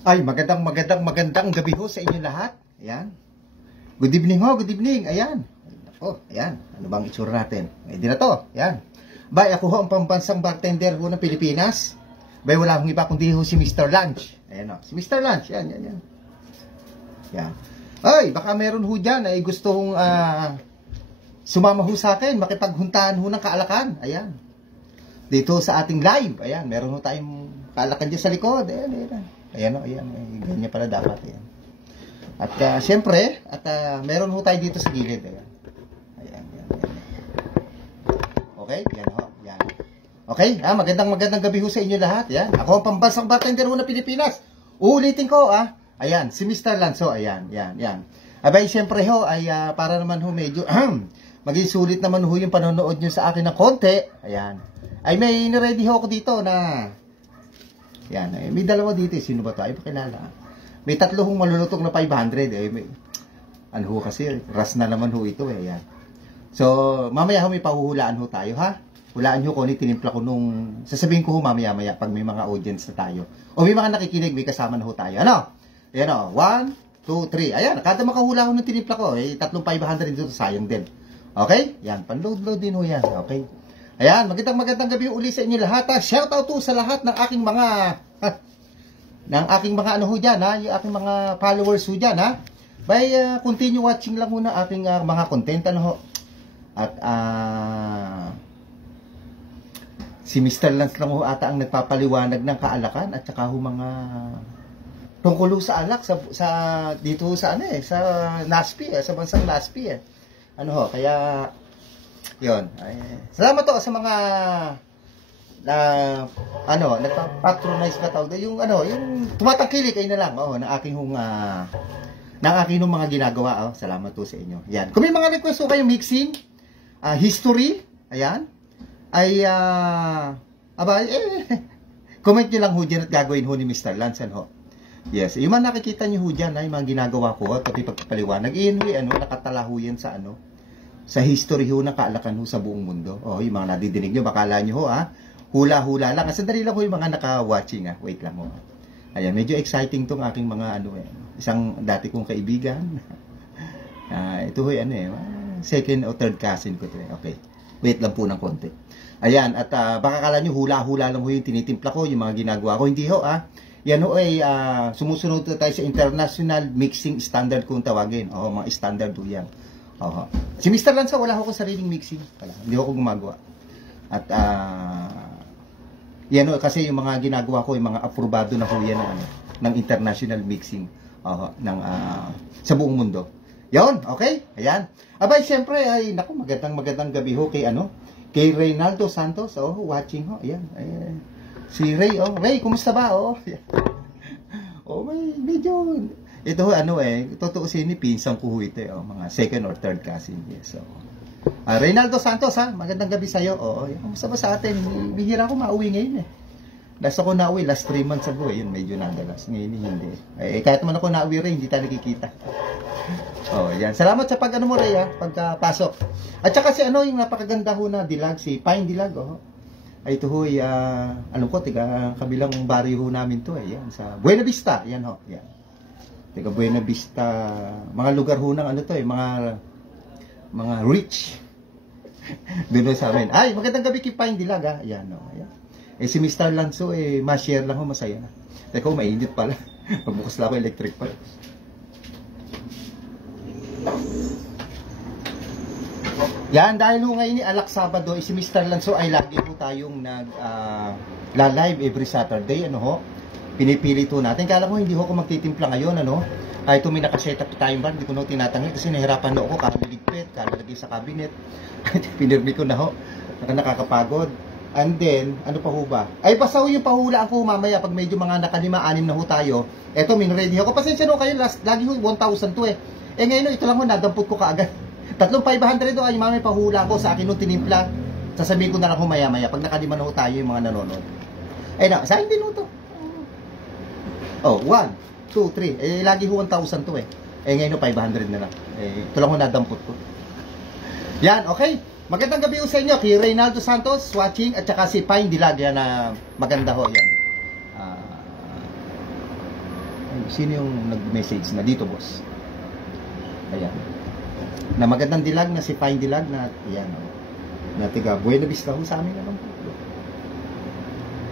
Ay, magandang gabi ho sa inyo lahat. Ayan. Good evening ho, good evening. Ayan. Oh, ayan. Ano bang itsura natin? Di na to. Ayan. Bay, ako ho ang pambansang bartender ho ng Pilipinas. Bay, wala akong iba kundi ho si Mr. Lunch. Ayan o. Si Mr. Lunch. Ayan, ayan, ayan. Ayan. Ay, baka meron ho dyan ay gusto hong sumama ho sa akin, makipaghuntahan ho ng kaalakan. Ayan. Dito sa ating live. Ayan, meron ho tayong kaalakan dyan sa likod. Ayan, ayan. Ayan o, ayan. Ganyan pala dapat. Ayan. At siyempre, meron ho tayo dito sa gilid. Ayan. Ayan, ayan, ayan. Okay? Yan ho. Yan. Okay? Magandang gabi ho sa inyo lahat. Ayan. Ako ang pambansang bartender ho ng Pilipinas. Uulitin ko, Ayan, si Mr. Lanzo. Ayan, yan, yan. Abay, siyempre ho, ay para naman ho medyo, maging sulit naman ho yung panonood nyo sa akin ng konti. Ayan. Ay, may niready ho ako dito na, yan, may dalawa dito. Sino ba to? Ay, pakilala. May tatlo hong malulutong na 500. Ano ho kasi, ras na naman ho ito. Ayan. So, mamaya ho may pahuhulaan ho tayo, ha? Hulaan nyo kung ano tinimpla ko nung, sasabihin ko ho mamaya-maya pag may mga audience na tayo. O may mga nakikinig, may kasama na ho tayo. Ano? Ayan o, 1, 2, 3. Ayan, kada makahula ko ng tinimpla ko, tatlong 500 dito, sayang din. Okay? Yan, pan-load din ho yan. Okay? Ayan, magandang gabi uli sa inyo lahat. Shout out to sa lahat ng aking mga, ano ho dyan, yung aking mga followers ho dyan, ha? By, continue watching lang ho na aking mga content, ano ho. At, si Mr. Lance lang ho ata ang nagpapaliwanag ng kaalakan at saka ho mga tungkol sa alak sa dito sa sa NASP sa bansang NASP Ano ho, kaya yon. Salamat to sa mga nagpa-patronize ka tawag yung yung tumatangkilik kayo na lang ng aking mga ginagawa Salamat to sa inyo. Yan. Kung may mga request kayo mixing, history, ayan. Ay comment nyo lang ho dyan at gagawin ho ni Mr. Lance ho. Yes, yung mga nakikita nyo ho dyan, yung mga ginagawa ko at pati pagpapaliwanag, nakatala ho yan sa sa history ho ng kaalakan ho sa buong mundo. Yung mga nadidinig nyo, bakala nyo ho hula-hula lang. Sandali lang ho yung mga naka-watching wait lang ho. Ayan, medyo exciting tong aking mga isang dati kong kaibigan. Ito ho second o third cousin ko ito Okay, wait lang po ng konti. Ayan, at baka kala nyo hula-hula lang ho yung tinitimpla ko, yung mga ginagawa ko. Hindi ho yan ho sumusunod tayo sa international mixing standard kung tawagin. Mga standard ho yan. Si Mr. Lanza, wala ho ko sariling mixing. Hindi ho ko gumagawa. At yan ho, kasi yung mga ginagawa ko, yung mga aprobado na ho yan ng international mixing sa buong mundo. Yon, okay? Ayan. Abay, siyempre, naku, magandang gabi ho kay Reynaldo Santos, watching ho. Ayan. Si Ray, Ray, kumusta ba? May medyo, ito totoo ni pinsan ko ito, mga second or third cousin. Yes, Reynaldo Santos, magandang gabi sa'yo. Kumusta ba sa atin? Bihira ko mauwi ngayon Last ako nauwi, last 3 months ago, yun, medyo nadalas. Ngayon, hindi. Kahit naman ako nauwi rin, hindi tayo nakikita. Yan. Salamat sa pag mo, Ray, pagkapasok. At saka si yung napakaganda ho na dilag, si Pine Dilag, ito ho, tiga kabilang barrio ho namin to, yan, sa Buena Vista, yan ho, yan. Tiga Buena Vista, mga lugar ho ng mga rich. Doon sa amin. Ay, magandang gabi kay Pine Dilag, yan yan. Si Mr. Lanzo, ma-share lang ho, masaya na. Teka, mainit pala. Pagbukas lang ako, electric pala. Yan, dahil ho ngayon alak Sabado, si Mr. Lanzo ay lagi po tayong live every Saturday, pinipilit ho natin. Kala ko hindi ho ako magtitimpla ngayon, ito may nakasetup tayong bar, hindi ko tinatanggal kasi nahirapan na ako, kaliligpit, kalalagay sa cabinet. Pinirmi ko na ho, nakakapagod. And then, ano pa ho ba? Ay, basta ho yung pahulaan ko mamaya pag medyo mga nakalima-anim na ho tayo. Eto, minready ako. Pasensya no kayo, lagi ho 1,000 to ngayon, ito lang ho, nadampot ko kaagad. Tatlong 500 ay mamay pahula ko sa akin nung tinimpla. Sasabihin ko na lang ho maya-maya pag nakalima na ho tayo yung mga nanonood. Sa akin din ho to. 1, 2, 3. Lagi ho 1,000 to ngayon 500 na lang. Ito lang ho nadampot ko. Yan, okay. Magandang gabi ho sa inyo kay Reynaldo Santos watching at saka si Pine Dilag yan na maganda ho yan. Sino yung nag-message na dito, boss? Ayan. Na magandang dilag na si Pine Dilag na, ayan, na tiga Buena Vista ho sa amin naman po.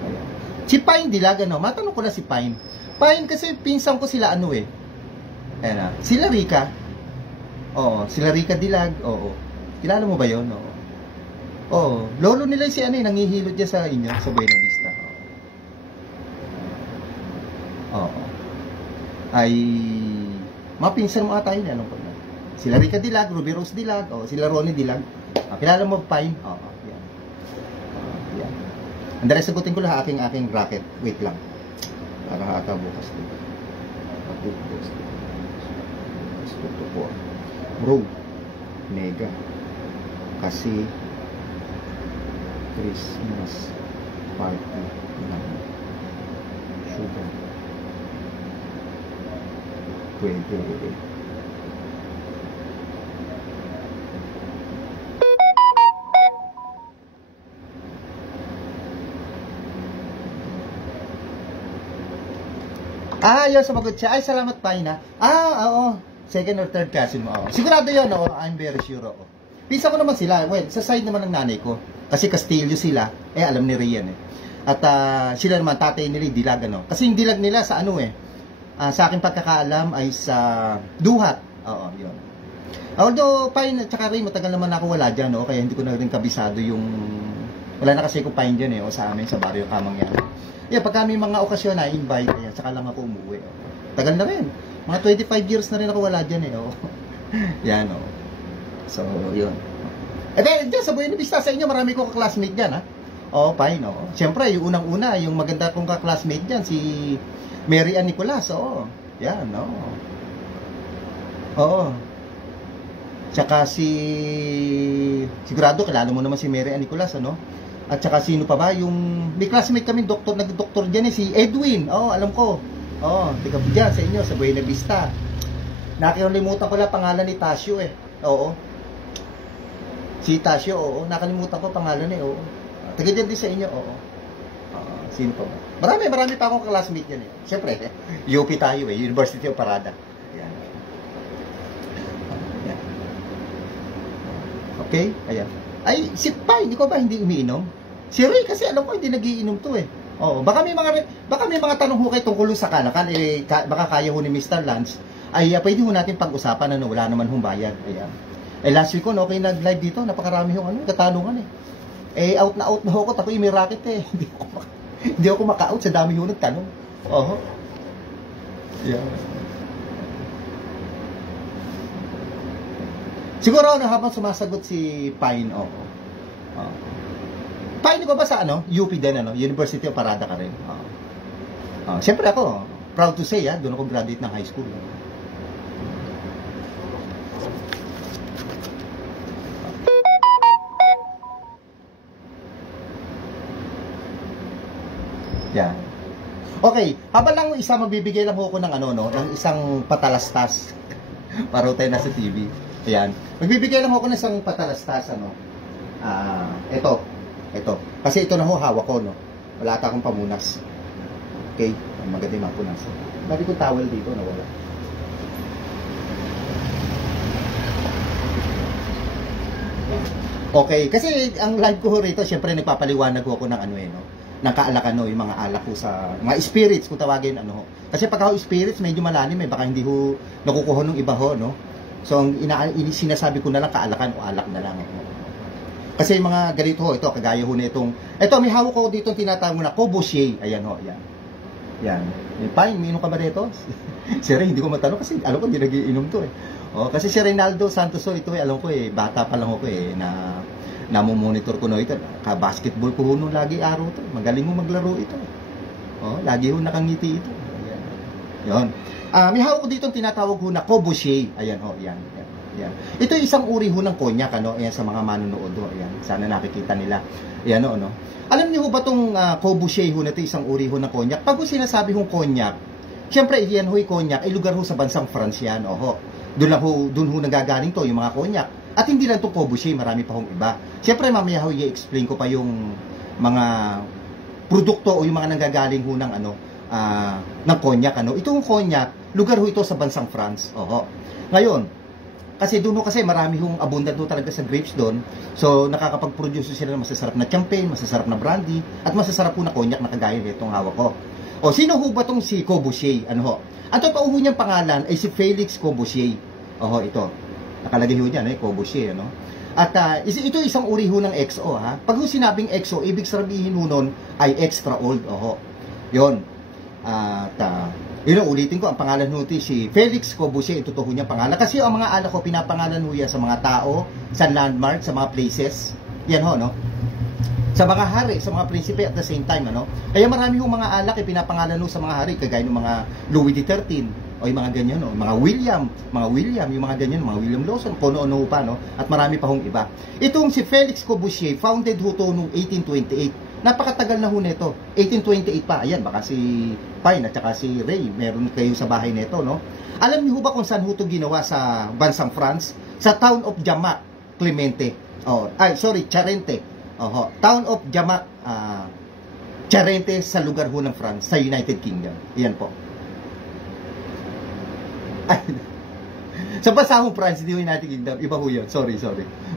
Ayan. Si Pine Dilag, matanong ko na si Pine. Pine kasi pinsan ko sila ayan, sila Rica. Oo, sila Rica Dilag. Oo. Kilala mo ba 'yon? Oo. Oo, lolo nila si nangihilot diya sa inyo sa Buena Vista. Oo. Ay mapinsan mo ata yun, ko na. Sila Rica Dilag, Ruby Rose Dilag, sila Ronnie Dilag. Kilala mo Pine? Oo, yan. Yan. Andali, sagutin ko lang aking bracket. Wait lang. Para ata bukas dito. Ito po. Bro. Mega. Kasi Christmas party ng sugar. Pwede. Yun, sumagot siya. Ay, salamat pa, Ina. Oo. Second or third cousin mo. Sigurado yun, I'm very sure, Pisa ko naman sila. Well, sa side naman ng nanay ko. Kasi Castillo sila. Alam ni Rian, At sila naman, tatay nila, dilag, Kasi yung dilag nila sa sa aking pagkakaalam ay sa Duhat. Oo, yun. Although, Pine at saka Ray, matagal naman ako wala dyan, Kaya hindi ko na rin kabisado yung... Wala na kasi ko Pine dyan, sa amin, sa barrio Kamangyan. Pagka may mga okasyon na invite, saka lang ako umuwi. Tagal na rin. Mga 25 years na rin ako wala dyan, Yan, So, yun. Dyan, sa Buena Vista, sa inyo, marami ko ka-classmate dyan, Pine, Siyempre, yung unang-una, yung maganda kong ka-classmate dyan, si Mary Ann Nicolas, Yan, Tsaka sigurado, kilala mo naman si Mary Ann Nicolas, At saka sino pa ba? Yung may classmate kami, nag-doktor dyan si Edwin. Alam ko. Tika po dyan sa inyo, sa Buena Vista. Nakalimutan ko lang pangalan ni Tasio Oo. Si Tasio, nakalimutan ko pangalan Taga dyan din sa inyo, sino pa ba? Marami pa akong classmate yan Siyempre, UP tayo University of Parada. Ayan. Ayan. Okay, ayan. Ay, si Pai, hindi ko ba hindi umiinom? Si Ray kasi alam ko hindi nagiinom to baka may mga tanong ho kayo tungkol sa kanakan baka kaya ho ni Mr. Lance ay pwede ho natin pag-usapan wala naman hong bayad. Ayan. Last week okay nag-live dito, napakarami hong katanungan out na ho ako may racket hindi ako maka-out sa dami ho nagtanong. Yeah. Siguro habang sumasagot si Pine Pine ko ba sa UP din University of Parada ka rin. Siyempre ako, proud to say doon ako graduate ng high school. Yan. Okay, habang lang isa magbibigay lang ako ng ng isang patalastas para tayo nasa TV. Ayan. Magbibigay lang ako ng isang patalastas ito. Kasi ito na hawak ko, Wala ata akong pamunas. Okay? Maganda yung mapunas. Mali kong towel dito, wala. Okay, kasi ang live ko rito, syempre nagpapaliwanag ako ng ng kaalakan, yung mga alak ko sa mga spirits, kung tawagin Kasi pagka spirits, medyo malalim baka hindi ho nakukuha ng iba So, ang sinasabi ko na lang kaalakan o alak na lang. Kasi yung mga ganito ito, kagaya ho na ito, may hawak ko dito tinatawag mo na Courvoisier. Ayan yan. Yan. Pine, minom ka ba dito? Si Ray, hindi ko matanong kasi alam ko hindi nagiinom to kasi si Reynaldo Santos ito alam ko bata pa lang ako na namomonitor ko ito. Ka-basketball ko nung lagi araw to. Magaling mo maglaro ito. Lagi ho nakangiti ito. Ayan. Yun. May hawak ko dito tinatawag ho na Courvoisier. Ayan yan. Yan. Ito isang uri ho ng konyak ayan sa mga manonood ayan. Sana nakikita nila. Ayan Alam niyo ho ba tong Courvoisier ho na ito isang uri ho ng konyak? Pag sinasabi hong konyak, syempre yan ho'y konyak ay lugar ho sa bansang France yan. Doon ho nagagaling to yung mga konyak. At hindi lang to Courvoisier, marami pa hong iba. Syempre mamaya ho i-explain ko pa yung mga produkto o yung mga nanggagaling ho ng ng cognac. Ano? Itong cognac, lugar ho ito sa bansang France. Oo. Ngayon, kasi doon kasi marami hong abundant doon talaga sa grapes doon. So, nakakapag-produce sila ng masasarap na champagne, masasarap na brandy, at masasarap po na cognac na kagaya nitong hawak ko. O, sino ho ba itong si Corbusier? Ano ho? Ang totoo ho niyang pangalan ay si Felix Corbusier. Oho, ito. Nakalagay ho niyan, Corbusier, ano? At ito isang uri ho ng XO, ha? Pag ho sinabing XO, ibig sabihin ho nun ay extra old, oho. Yun. At, yun, ulitin ko, ang pangalan ho ito si Felix Corbusier, ito ho niyang pangalan. Kasi ang mga alak ko, pinapangalan ho yan sa mga tao, sa landmark, sa mga places. Yan ho, no? Sa mga hari, sa mga prinsipe at the same time, ano? Kaya marami hong mga alak pinapangalan ho sa mga hari, kagaya ng mga Louis XIII, o yung mga ganyan, no? Mga William, yung mga ganyan, mga William Lawson, kung ano pa, no? At marami pa hong iba. Itong si Felix Corbusier, founded ho to noong 1828. Napakatagal na ho nito. 1828 pa. Ayan, baka si Pine at saka si Ray, meron kayo sa bahay nito, no? Alam niyo ba kung saan ho ito ginawa sa bansang France? Sa town of Jamac, Clemente. Charente. Oho, town of Jamac, Charente sa lugar ho ng France, sa United Kingdom. Iyan po. Ay, sa bansahong France, hindi ho United Kingdom. Iba ho yun. Sorry.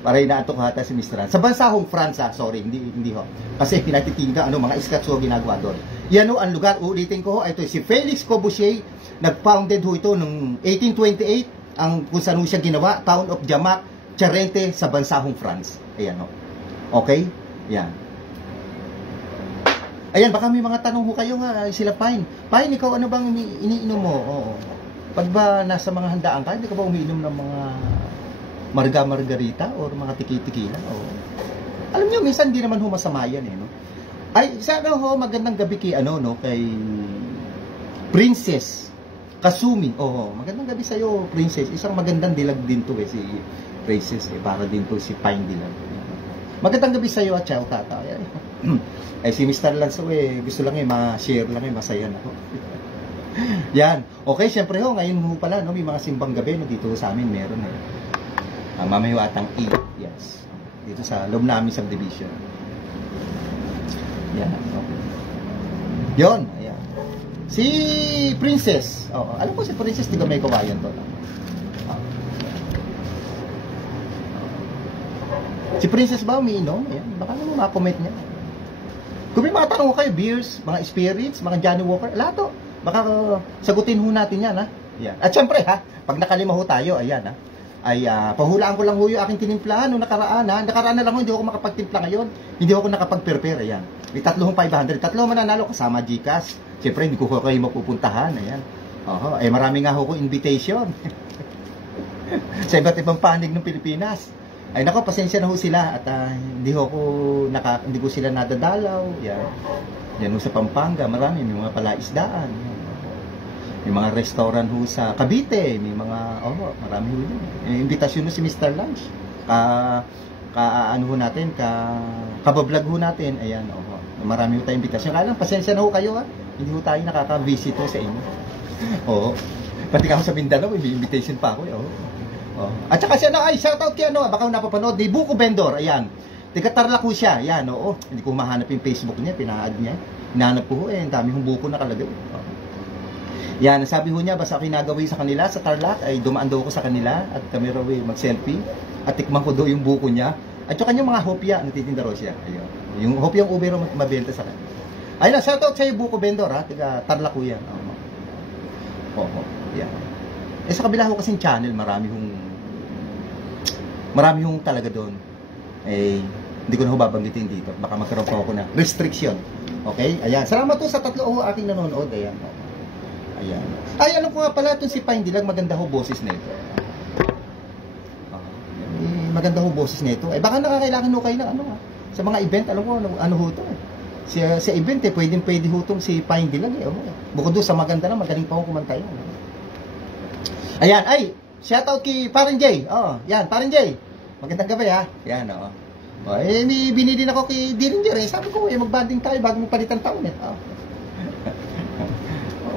Para inaatok ko hata si Mr. Han. Sa bansahong France, sorry, hindi ho. Kasi United Kingdom, mga Scots ho ginagawa doon. Yan ho, ang lugar, ulitin ko ho, ito si Felix Corbusier, nag-founded ho ito noong 1828, kung saan ho siya ginawa, town of Jamac, Charente sa bansahong France. Ayan ho. Okay? Yan. Ayan, baka may mga tanong ho kayo nga, sila Pine. Pine, ikaw ano bang iniinom mo? Oo. Pag ba nasa mga handaan ka, hindi ka ba umiinom ng mga margarita or mga tiki-tikila? Oo. Alam niyo, minsan hindi naman ho masama yan, no? Ay, sana ho, magandang gabi kay, kay Princess Kasumi. Oo, magandang gabi sa'yo, Princess. Isang magandang dilag din to, si Princess, para din to si Pine dilag. Magandang gabi sa iyo at ciao tata. Ay si Mr. Lanzo gusto lang ma-share lang masaya na ako. Yan. Okay, syempre ho, ngayon ho pala may mga simbang gabi dito sa amin meron mamaya atang 8. Yes. Dito sa loob namin subdivision. Yan. Okay. Yon, ayan. Si Princess. Alam ko si Princess di ba may kawayan to. Si Princess ba umiinom? Ayan, baka naman ma-comment niya. Kung may mga tanong kayo, beers, mga spirits, mga Johnny Walker, lahat to. Baka sagutin ho natin yan, ha? Ayan. At syempre, pag nakalima ho tayo, ayan, pahulaan ko lang ho yung aking tinimplahan noong nakaraan, Nakaraan na lang ho, hindi ako makapagtimpla ngayon. Hindi ako nakapag-prepare, ayan. May 3,500. 3 mananalo kasama Gcash. Syempre, hindi ko kayo mapupuntahan, ayan. Marami nga ho ko invitation. Sa iba't ibang panig ng Pilipinas. Ay nako, pasensya na ho sila at hindi ko sila nadadalaw. Yan ho sa Pampanga, marami may mga palaisdaan. May mga restaurant ho sa Cavite, may mga marami ho din. Imbitasyon ho si Mr. Lunch. Kabablog ho natin. Ayan, marami ho tayong imbitasyon. Kaya lang, pasensya na ho kayo, Hindi ho tayo nakaka-visit ho sa inyo. Pati ako sa Mindanao, may invitation pa ako, At saka siya shoutout kay baka napapanood ni Buko Vendor, ayan. Taga-Tarlac ko siya, ayan, Hindi ko mahanap yung Facebook niya, pina-add niya. Hinahanap ko ang dami hong buko nakalagay. Yan, sabi ho niya, basta kinagawin sa kanila sa Tarlac, ay dumaan daw ako sa kanila at kami raw mag-selfie at tikman ko daw yung buko niya. At saka yung mga hopya, nagtitinda raw siya. Ayun. Yung hopya yung ubero mabenta sa kanya. Ayun, shoutout sa iyo Buko Vendor, taga-Tarlac ko yan. Yan. Sa kabila ho kasing channel, marami hong talaga doon. Hindi ko na ho babanggitin dito. Baka magkaroon pa ako na restriction. Okay? Ayan. Salamat to sa 3 aking nanonood. Ayan. Ayan. Ay, alam ko nga pala itong si Pine Dilag, maganda ho boses nito. Maganda ho boses nito. Baka nakakailangan ho kayo ng sa mga event, alam ko, ano ho ito. Sa event, pwede ho itong si Pine Dilag. Bukod doon sa maganda na, magaling pa ho kumanta yan. Ayan, shoutout kay Parang Jay. Yan, Parang Jay. Magandang gabi, Yan, may binili ako kay Dillinger, Sabi ko, mag-banding tayo bago magpalitan taon,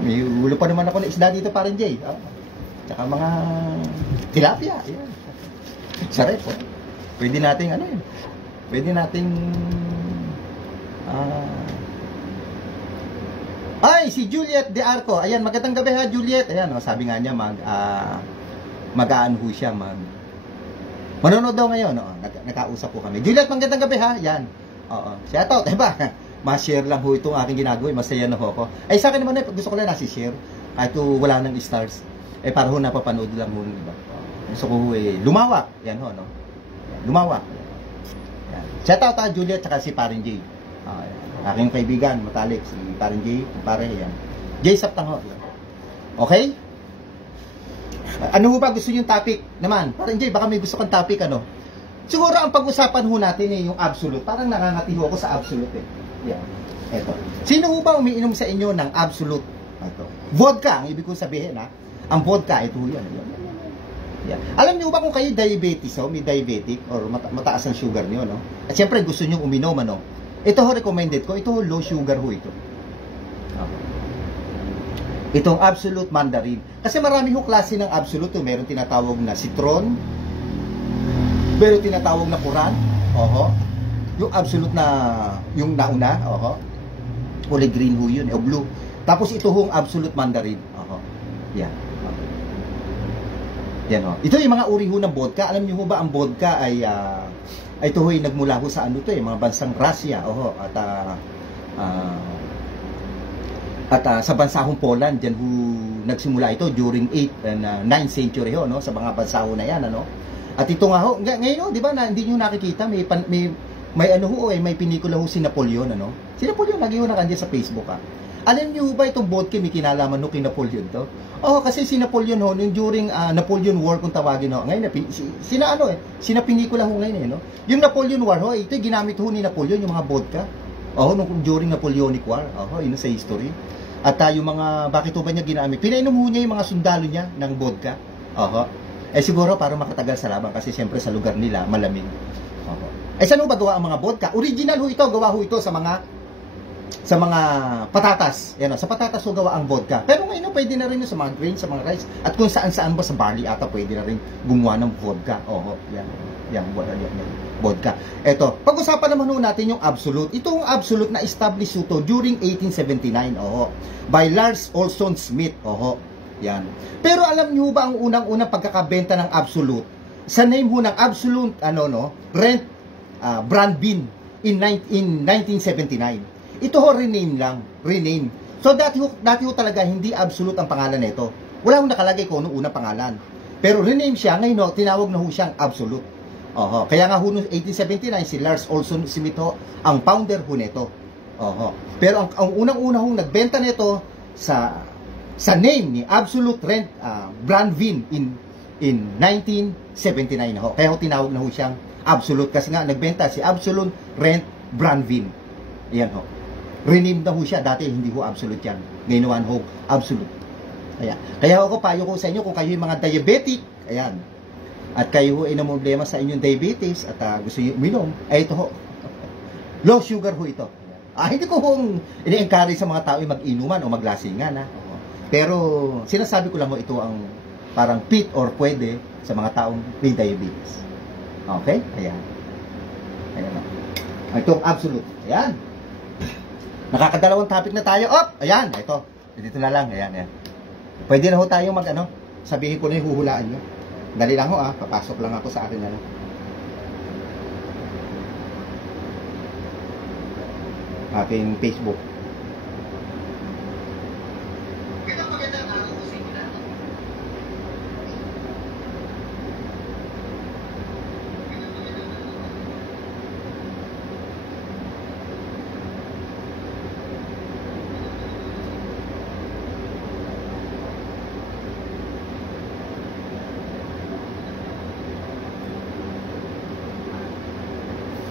may ulo pa naman ako na isda dito, Parang Jay. Tsaka mga tilapia. Yan. Sarap, Pwede nating, Pwede nating, Ay, si Juliet De Arco. Ayan, magandang gabi ha, Juliet. Ayan, oh, sabi nga niya, mag-aano ho siya, manonood daw ngayon. Oh, nakausap po kami. Juliet, magandang gabi ha. Ayan. Oo. Shout out, diba? Ma-share lang ho itong aking ginagawa. Masaya na ho ako. Ay, sa akin naman, gusto ko lang nasi-share. Kahit wala nang stars. Para ho napapanood lang ho, diba? Gusto ko lumawak. Yan ho, no? Lumawak. Yan. Shout out ha, Juliet, saka si Parin J. Aking kaibigan, matalik, si Parin J, pare yan. J Saptang ho. Okay? Ano ba gusto yung topic naman? Parin J, baka may gusto kang topic, ano? Siguro ang pag-usapan ho natin yung absolute. Parang nakangati ho ako sa absolute Yan. Eto. Sino ho ba umiinom sa inyo ng absolute? Ito. Vodka, ang ibig kong sabihin ha. Ang vodka, ito yan. Yan. Alam niyo ba kung kayo diabetes, may diabetic or mataas ang sugar niyo, no? At siyempre gusto niyo uminom, ano? Ito ho recommended ko, ito ho low sugar ho ito. Itong absolute mandarin. Kasi marami ho klase ng absolute, meron tinatawag na citron, meron tinatawag na puran, yung absolute na, yung nauna, kulay green ho yun, o blue. Tapos ito hong absolute mandarin, yan. Yan ho. Ito yung mga uri ho ng vodka. Alam niyo ho ba ang vodka ay ito ho'y nagmula ho sa ano to mga bansang Russia, at sa bansahong Poland, diyan ho nagsimula ito during 8th and 9th century ho, no, sa mga bansa ho na yan, ano. At ito nga ho, ngayon ho, di ba, na hindi niyo nakikita may ano ho, may pinikula ho si Napoleon, ano. Si Napoleon lagi ho nakandiyan sa Facebook ha. Alam niyo ba itong vodka may kinalaman ho kay Napoleon to? Kasi si Napoleon ho, yung during Napoleon War kung tawagin ho, ngayon sinapinikula ho ngayon no? Yung Napoleon War ho, ito ginamit ho ni Napoleon yung mga vodka. During Napoleonic War, yun sa history. At yung mga, bakit ho ba niya ginamit? Pinainom ho niya yung mga sundalo niya ng vodka. Siguro para makatagal sa laban kasi siyempre sa lugar nila malamig. Saan ho ba gawa ang mga vodka? Original ho ito, gawa ho ito sa mga patatas. Yan, sa patatas ho gawa ang vodka. Pero ngayon pwede na rin sa mga grains, sa mga rice. At kung saan-saan ba sa barley ata pwede na rin gumawa ng vodka. Yan, vodka. Ito, pag-usapan naman ho natin yung absolute. Itong absolute na established ito during 1879, by Lars Olson Smith, yan. Pero alam niyo ba ang unang-unang pagkakabenta ng absolute? Sa name ho ng absolute, Rent brand bean in 1979. Ito ho, rename. So, dati ho talaga, hindi absolute ang pangalan nito. Wala hong nakalagay kung anong unang pangalan. Pero rename siya, ngayon ho, tinawag na ho siyang absolute. Kaya nga ho, noong 1879, si Lars Olson Smith ho, ang founder ho nito. Pero ang unang-una hong nagbenta nito sa name ni Absolute Rent Brand Vin in 1979 ho. Kaya ho, tinawag na ho siyang absolute. Kasi nga, nagbenta si Absolute Rent Brand Vin. Ayan ho. Rename na ho siya. Dati hindi ho absolute yan. Ngayon ho absolute. Kaya ako payo ko sa inyo kung kayo yung mga diabetic, ayan. At kayo ho ay namumblema sa inyong diabetes at gusto nyo uminom, ito ho. Low sugar ho ito. Hindi ko hong ini-encourage sa mga tao ay mag-inuman o maglasingan. Pero sinasabi ko lang ho ito ang parang fit or pwede sa mga taong may diabetes. Okay? Ayan. Itong absolute. Ayan. Nakakadalawang topic na tayo. Ayan, ito. Dito na lang. Ayan. Pwede na ho tayo sabihin ko na yung huhulaan nyo. Dali lang ho papasok lang ako sa akin aking Facebook.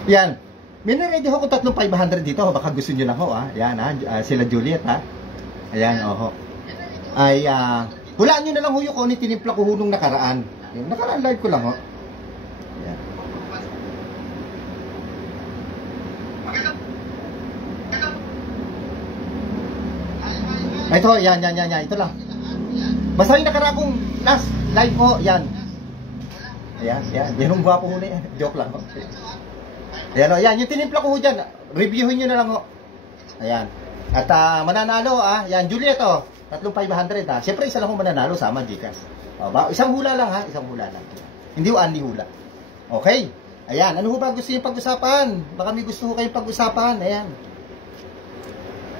Yan. May na-ready ako kung 3,500 dito. Baka gusto nyo lang ho. Yan sila Juliet Ayan Ay hulaan nyo na lang ho yung kung tinimpla ko nung nakaraan. Yung nakaraan live ko lang ho. Ayan. Ito yan. Ito lang. Basta yung nakaraan kong last live ko. Yan. Ayan. Yan yung gwapo ho na yan. Joke lang ho. Ayan yung tinimpla ko ho dyan. Reviewin nyo na lang ho. Ayan. At mananalo, yan, Juliet, 3,500, Siyempre, isa lang kung mananalo, sama Gcash. Isang hula lang, isang hula lang. Hindi anli hula. Okay. Ayan, ano ho ba gusto yung pag-usapan? Baka may gusto ho kayong pag-usapan. Ayan.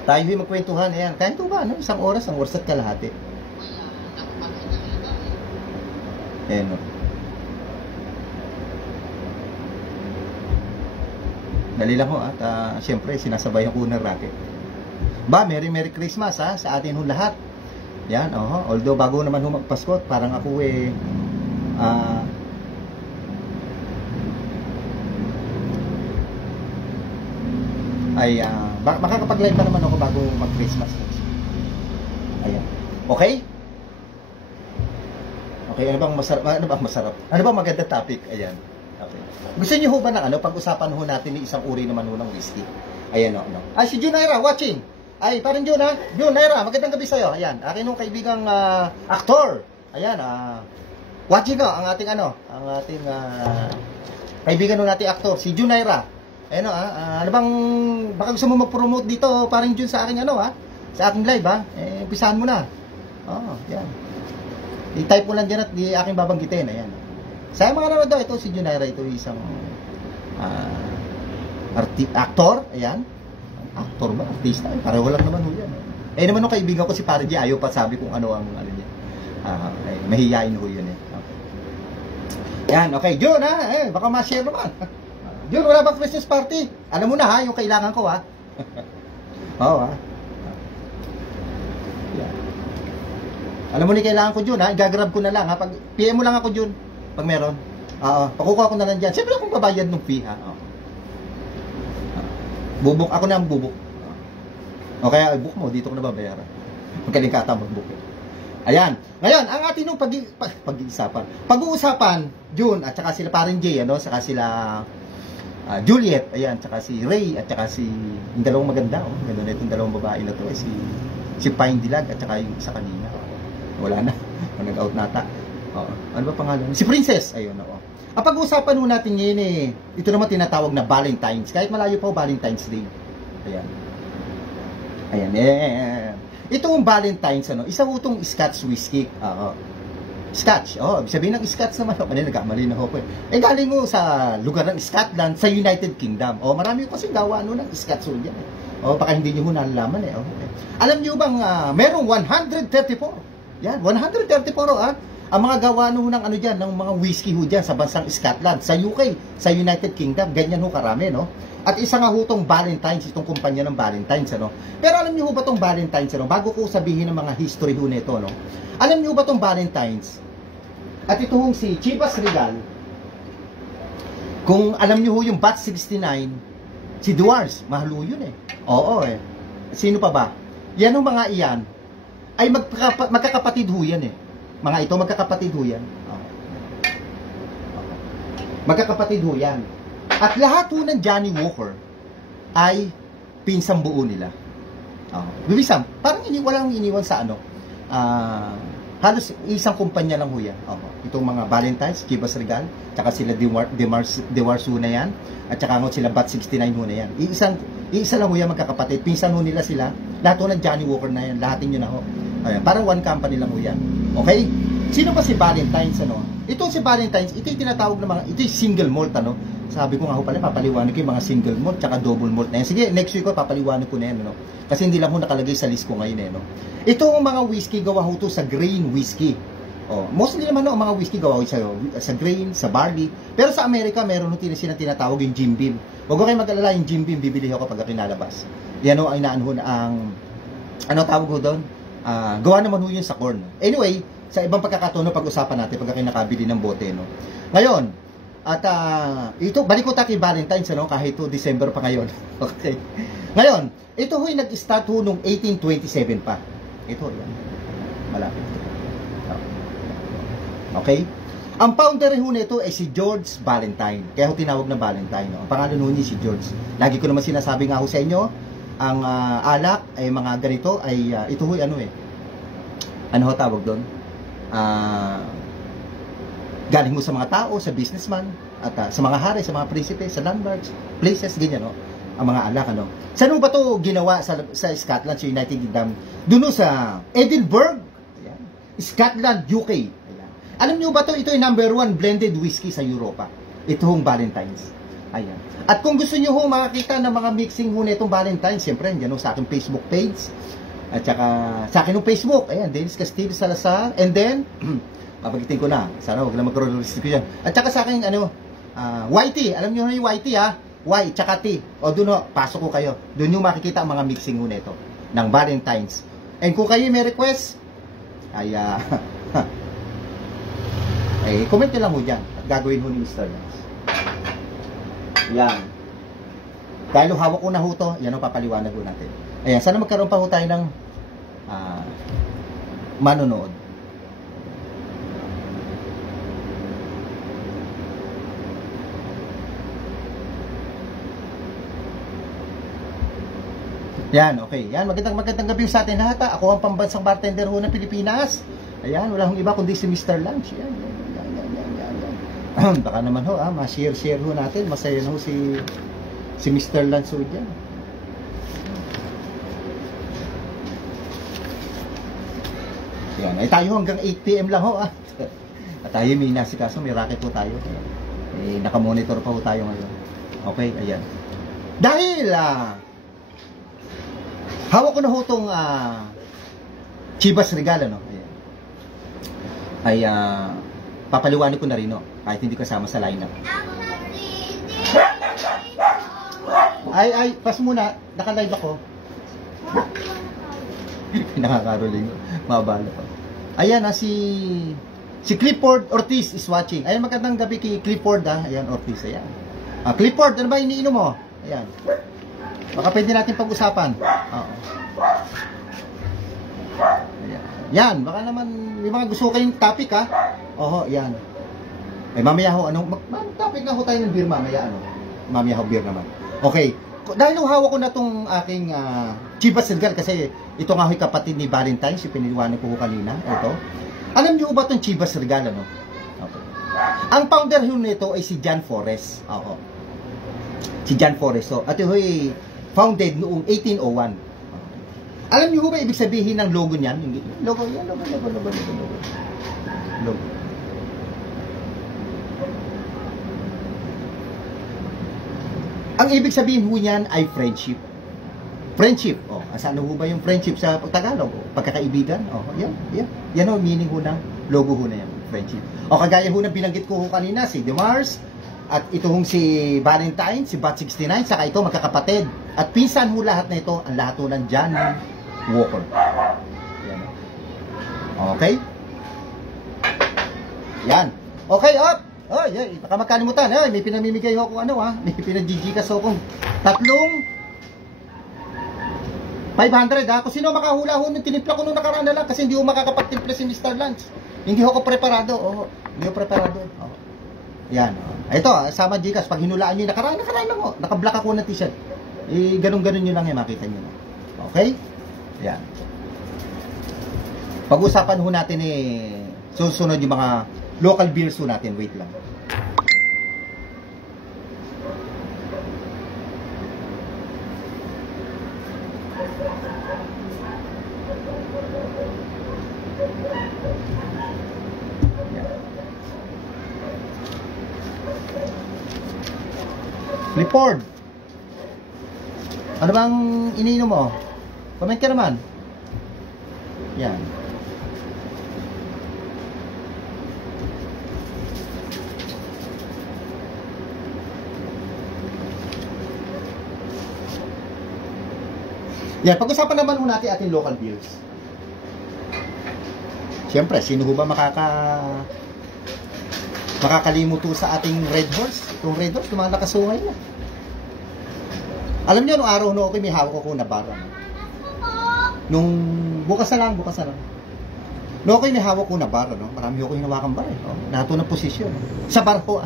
Tayo yung magkwentuhan. Ayan. Kaya ito ba, Isang oras at kalahati. Ayan, Dali lang ho, at siyempre, sinasabayan ko ng racket. Merry Christmas, sa atin ho lahat. Yan, although bago naman ho magpasko, parang ako makakapag-live pa naman ako bago mag-Christmas. Ayan. Okay? Okay, ano bang masarap? Ano bang maganda topic? Ayan. Okay. Gusto niyo ho ba ng pag-usapan ho natin ni isang uri naman ho ng whiskey? Ayan, Ay, si Junaira, watching. Ay, parang Jun, Junaira, magandang gabi sa'yo. Ayan, akin nung kaibigang aktor. Ayan, watching ang ating kaibigan nung nating aktor, si Junaira. Ayan, ano bang, baka gusto mo mag-promote dito, parang Jun sa aking sa aking live, umpisahan mo na. Yan. I-type mo lang dyan at di aking babanggitin. Ayan. Sa mga nanonood, ito si Junaira, ito isang actor. Ayan. Actor ba? Artista? Pareho lang naman ho yan. Naman nung kaibigan ko si Pare G, ayaw pa sabi kung ano ang niya. Mahihayin ho yun Okay. Yan, okay. Jun, baka ma-share naman. Jun, wala bang Christmas party? Alam mo na yung kailangan ko Oo Yan. Alam mo ni kailangan ko Jun igagrab ko na lang Pag PM mo lang ako Jun, pag meron. Pakukuha ko na lang dyan. Siyempre akong babayad ng fee Bubuk ako na ang bubuk. Kaya book mo, dito ko na babayaran. Magaling ka ata mag-book. Ayan. Ngayon, ang ating nung pag-uusapan, June, at saka sila paring Jay, saka sila Juliet, ayan, saka si Ray, at saka si yung dalawang maganda, ganoon itong dalawang babae na to, si Pine Dilag, at saka yung isa kanina. Wala na. Nag-out nata. Ano ba pangalan? Si Princess. Ayun, Ang pag-uusapan ho natin ngayon ito naman tinatawag na Valentine's. Kahit malayo pa Valentine's Day. Ayan. Ayan. Itong Valentine's, isa ho itong Scotch whiskey. Scotch. Sabihin ng Scotch naman. Nagkamali na ako galing mo sa lugar ng Scotland, sa United Kingdom. Marami ko kasi gawa ng Scotch ho yan. Baka hindi nyo ho nalalaman Okay. Alam nyo bang merong 134? Yan, 134 ang mga gawa ng ng mga whiskey ho dyan sa bansang Scotland, sa UK, sa United Kingdom, ganyan ho karami, At isa nga ho itong Valentine's, itong kumpanya ng Valentine's, Pero alam niyo ho ba itong Valentine's, Bago ko sabihin ng mga history ho nito, Alam niyo ba itong Valentine's? At ito hong si Chivas Regal, kung alam niyo ho yung Batch 69, si Duars, mahal ho yun Sino pa ba? Yan ho mga iyan, ay magkakapatid ho yan Mga ito, magkakapatid ho yan. Magkakapatid ho yan. At lahat ho ng Johnny Walker ay pinsang buo nila. Bibisam, parang walang iniwan sa halos isang kumpanya lang ho yan. Itong mga Valentine's, Chivas Regal, tsaka sila Dewarsu na yan, at tsaka sila Bat 69 ho na yan. Iisa lang ho yan magkakapatid. Pinsan ho nila sila. Lahat ho ng Johnny Walker na yan. Lahatin nyo na ho. Ayan, parang one company lang ho yan. Okay? Sino ba si Valentine's, Ito si Valentine's, ito yung tinatawag na ito yung single malt, Sabi ko nga ho pala, papaliwanag ko yung mga single malt, tsaka double malt na yan. Sige, next week ko, papaliwanag ko na yan, Kasi hindi lang ho nakalagay sa list ko ngayon, Ito ang mga whiskey gawa ho to sa grain whiskey. Mostly naman, ang mga whiskey gawa ho sa grain, sa barley. Pero sa Amerika, meron ho silang tinatawag yung Jim Beam. Huwag ko kayo mag-alala, yung Jim Beam, bibili ako pag kinalabas. Yan ho, ay naan ho na ano tawag ho doon? Gawa naman ho yun sa corn. Anyway, sa ibang pagkakataon pag-usapan natin pagka kinakabili ng bote, Ngayon, at ito, balik ko tayo kay Valentine's, kahit December pa ngayon. Okay. Ngayon, ito ho'y nag-start ho nung 1827 pa. Ito, yan. Malapit. Okay? Ang founder ho nito ay si George Valentine. Kaya ho tinawag na Valentine. Ang pangalan ho niya si George. Lagi ko naman sinasabi nga ho sa inyo, ang alak ay mga ganito ay ito ho'y ano ho tawag doon? Galing mo sa mga tao, sa businessman, at sa mga hari, sa mga prinsipe, sa landmarks, places, ganyan, ang mga alak, ano. Saan ba to ginawa sa Scotland, sa United Kingdom? Doon sa Edinburgh, ayan. Scotland, UK. Ayan. Alam niyo ba to, ito ay #1 blended whiskey sa Europa. Ito hong Valentine's. Ayan. At kung gusto niyo ho makakita ng mga mixing ho nitong Valentine's, siyempre, yan ho sa aking Facebook page. At saka sa akin ng Facebook, ayan, Dennis Castillo Salazar. And then, papagitin ko na. Sana huwag na mag-rollist ko yan. At saka sa akin, YT. Alam niyo na yung YT, ha? Y, tsaka T. O doon ho, pasok ko kayo. Doon yung makikita ang mga mixing ho nito ng Valentine's. And kung kayo may request, ay, ay comment nyo lang ho dyan. At gagawin ho ni Mr. Lance. Yan. Dahil hawak ko na ho to, yan ang papaliwanag ho natin. Ayan, sana magkaroon pa ho tayo ng manonood. Yan, okay. Yan, magandang gabi sa atin lahat. Ako ang pambansang bartender ho ng Pilipinas. Ayan, wala hong iba kundi si Mr. Lunch. Yan. Baka naman ho, ma-share ho natin. Masaya na ho si Mr. Lunch ho dyan. Yan, ay tayo hanggang 8 PM lang ho. At tayo may nasikaso, may racket po tayo. Nakamonitor pa ho tayo ngayon. Okay, ayan. Dahil, hawak ko na ho itong Chivas Regal, ano? Ayan. Ay, papaliwanag ko na rin, no? Kahit hindi kasama sa lineup. Ay, pas muna. Naka-live ako. Nakakaroling. Mabala pa. Ayan, si Clifford Ortiz is watching. Ayan, magandang gabi kay Clifford, ha? Ayan, Ortiz, ayan. Clifford, ano ba iniinom mo? Ayan. Baka pwede natin pag-usapan. Oo. Yan, baka naman may mga gusto kayong topic, ha? Oho, yan. Ay, mamaya ho, topic na ho tayo ng beer mamaya, ano? Mamaya ho, beer naman. Okay. Dahil hawak ko na itong aking Chivas Regal, kasi ito nga ho'y kapatid ni Valentine, si piniliwanag ko kanina. Ito. Alam niyo ba itong Chivas Regal, ano? Okay. Ang founder ho nito ay si John Forrest. Oo. Si John Forrest. So, at ito'y founded noong 1801. Alam niyo ba ibig sabihin ng logo niyan? Logo yan, logo. Ang ibig sabihin ho niyan ay friendship. Friendship. Oh, saan ho ba yung friendship sa Tagalog? Pagkakaibigan. Oh, yan. Yan ho meaning ho ng logo ho na yan, friendship. O kagaya ho ng binanggit ko ho kanina, si DeMars, at ito hong si Valentine, si Bat 69, saka ito magkakapatid. At pinsan ho lahat na ito, ang lahat ho ng John Walker. Yan. Okay? Yan. Okay, up! Oh, yeah, baka makalimutan. May pinamimigay ako may pinag-gigikas ako tatlong 500 ha. Kung sino makahula ho nung tinimpla ko nung nakaraan na lang kasi hindi ko makakapagtimpla si Mr. Lance. Hindi ako preparado. Hindi ako preparado. Yan. Ito, sama Gcash. Pag hinulaan nyo, nakaraan lang ho. Naka-black ako ng t-shirt. Ganun-ganun nyo lang makita nyo. Okay? Yan. Pag-usapan ho natin susunod yung mga local beers ho natin. Wait lang. Clifford, ano bang iniinom mo? Comment ka naman. Yan. Yan, pag-usapan naman ho natin ating local beers. Siyempre, sino ho ba makakalimuto sa ating Red Horse? Itong Red Horse, mga nakasungay na. Alam niyo, nung araw no, may hawak ako na bar. Nung bukas na lang. No, may hawak ko na bar, no? Marami ako hinawakan bar. Nato ng posisyon. Sa bar ko,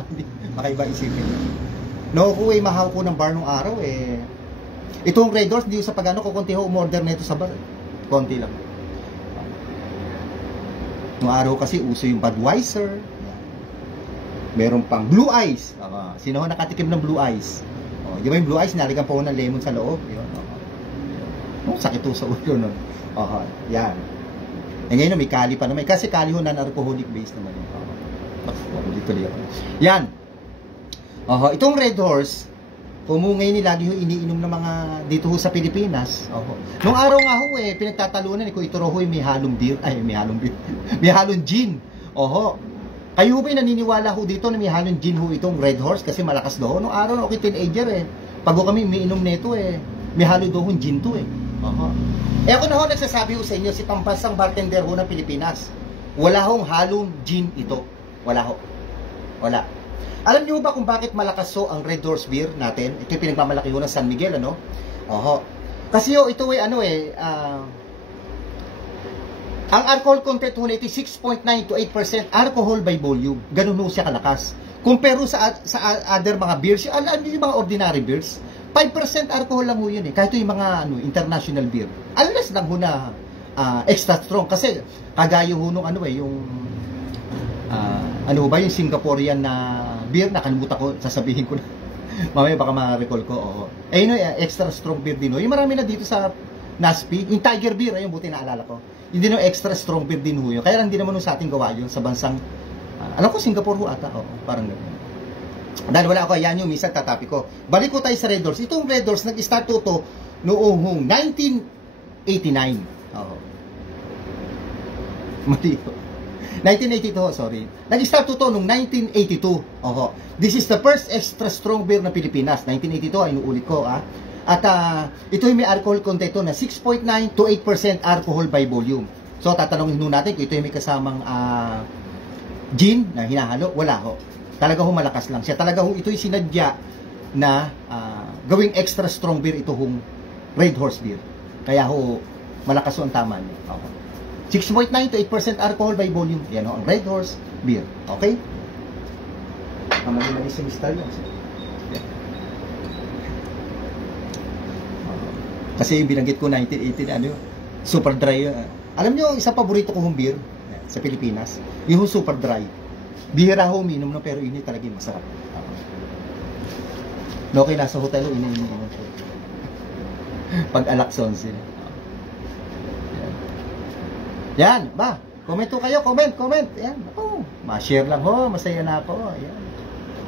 makaiba isipin. No, mahawak ko ng bar nung araw, itong Red Horse, di sa pagano ko konti ho umorder na ito sa bar. Konti lang. Nung araw kasi, uso yung Budweiser. Meron pang Blue Eyes. Sino ho nakatikim ng Blue Eyes? Oh, di ba yung Blue Ice, nalagyan pa ko ng lemon sa loob. Yun, sakit to sa ulo nun. Yan. Eh ngayon, may kali pa naman. Kasi kali ho, non-alcoholic base naman yun. Dito liya. Yan. Itong Red Horse, pumungay ni lagi ho iniinom ng mga dito ho sa Pilipinas. Nung araw nga ho pinagtatalunan ko ito ho may halong beer. Ay, may halong beer. May halong gin. Kayo ho ba naniniwala ho dito na may halong gin ho itong Red Horse kasi malakas daw. Nung araw na okay teenager Pag ho kami umiinom nito may halo daw hong gin to ako na ho nagsasabi ho sa inyo, si pampansang bartender ho ng Pilipinas, wala hong halong gin ito. Wala ho. Wala. Alam niyo ba kung bakit malakas ho ang Red Horse beer natin? Ito yung pinagmamalaki ho ng San Miguel, ano? Kasi ho, ito ang alcohol content ho nito 6.9 to 8% alcohol by volume. Ganun ho siya kalakas. Compare sa other mga beers, alam niyo yung mga ordinary beers, 5% alcohol lang ho yun Kahit yung mga international beer. Unless lang ho na extra strong. Kasi kagaya ho nung yung yung Singaporean na beer, nakalimutan ko, sasabihin ko na. Mamaya baka ma-recall ko. Extra strong beer din ho. Yung marami na dito sa Naspi, yung Tiger beer, ayun, buti naalala ko. Hindi extra strong beer din ho yun. Kaya lang din naman sa ating gawa yun, sa bansang, alam ko Singapore ho ata. Parang gano'n. Dahil wala ako, yan yung minsan tatapi ko. Balik ko tayo sa Red Horse. Itong Red Horse, nag-start to noong 1989. Mali ko. 1982, sorry. Nag-start to noong 1982. This is the first extra strong beer na Pilipinas. 1982, inuulit ko. At ito yung may alcohol content na 6.9 to 8% alcohol by volume. So, tatanungin natin kung ito yung may kasamang gin na hinahalo. Wala ho. Talaga ho malakas lang siya. Talaga ho ito yung sinadya na gawing extra strong beer ito hong Red Horse beer. Kaya ho malakas ho ang tama niya. 6.9 to 8% alcohol by volume. Yan ho ang Red Horse beer. Okay? Mali-mali sa style yan. Kasi yung binanggit ko 1980 super dry. Alam niyo, isang paborito ko hong beer sa Pilipinas, yung super dry. Bihira ho uminom pero ini talaga masarap. Okay, nasa hotel ho, ini. Pag alakson sila. Yan, ba? Comment ho kayo, comment. Yan, ma-share lang ho, masaya na ako. Ayan.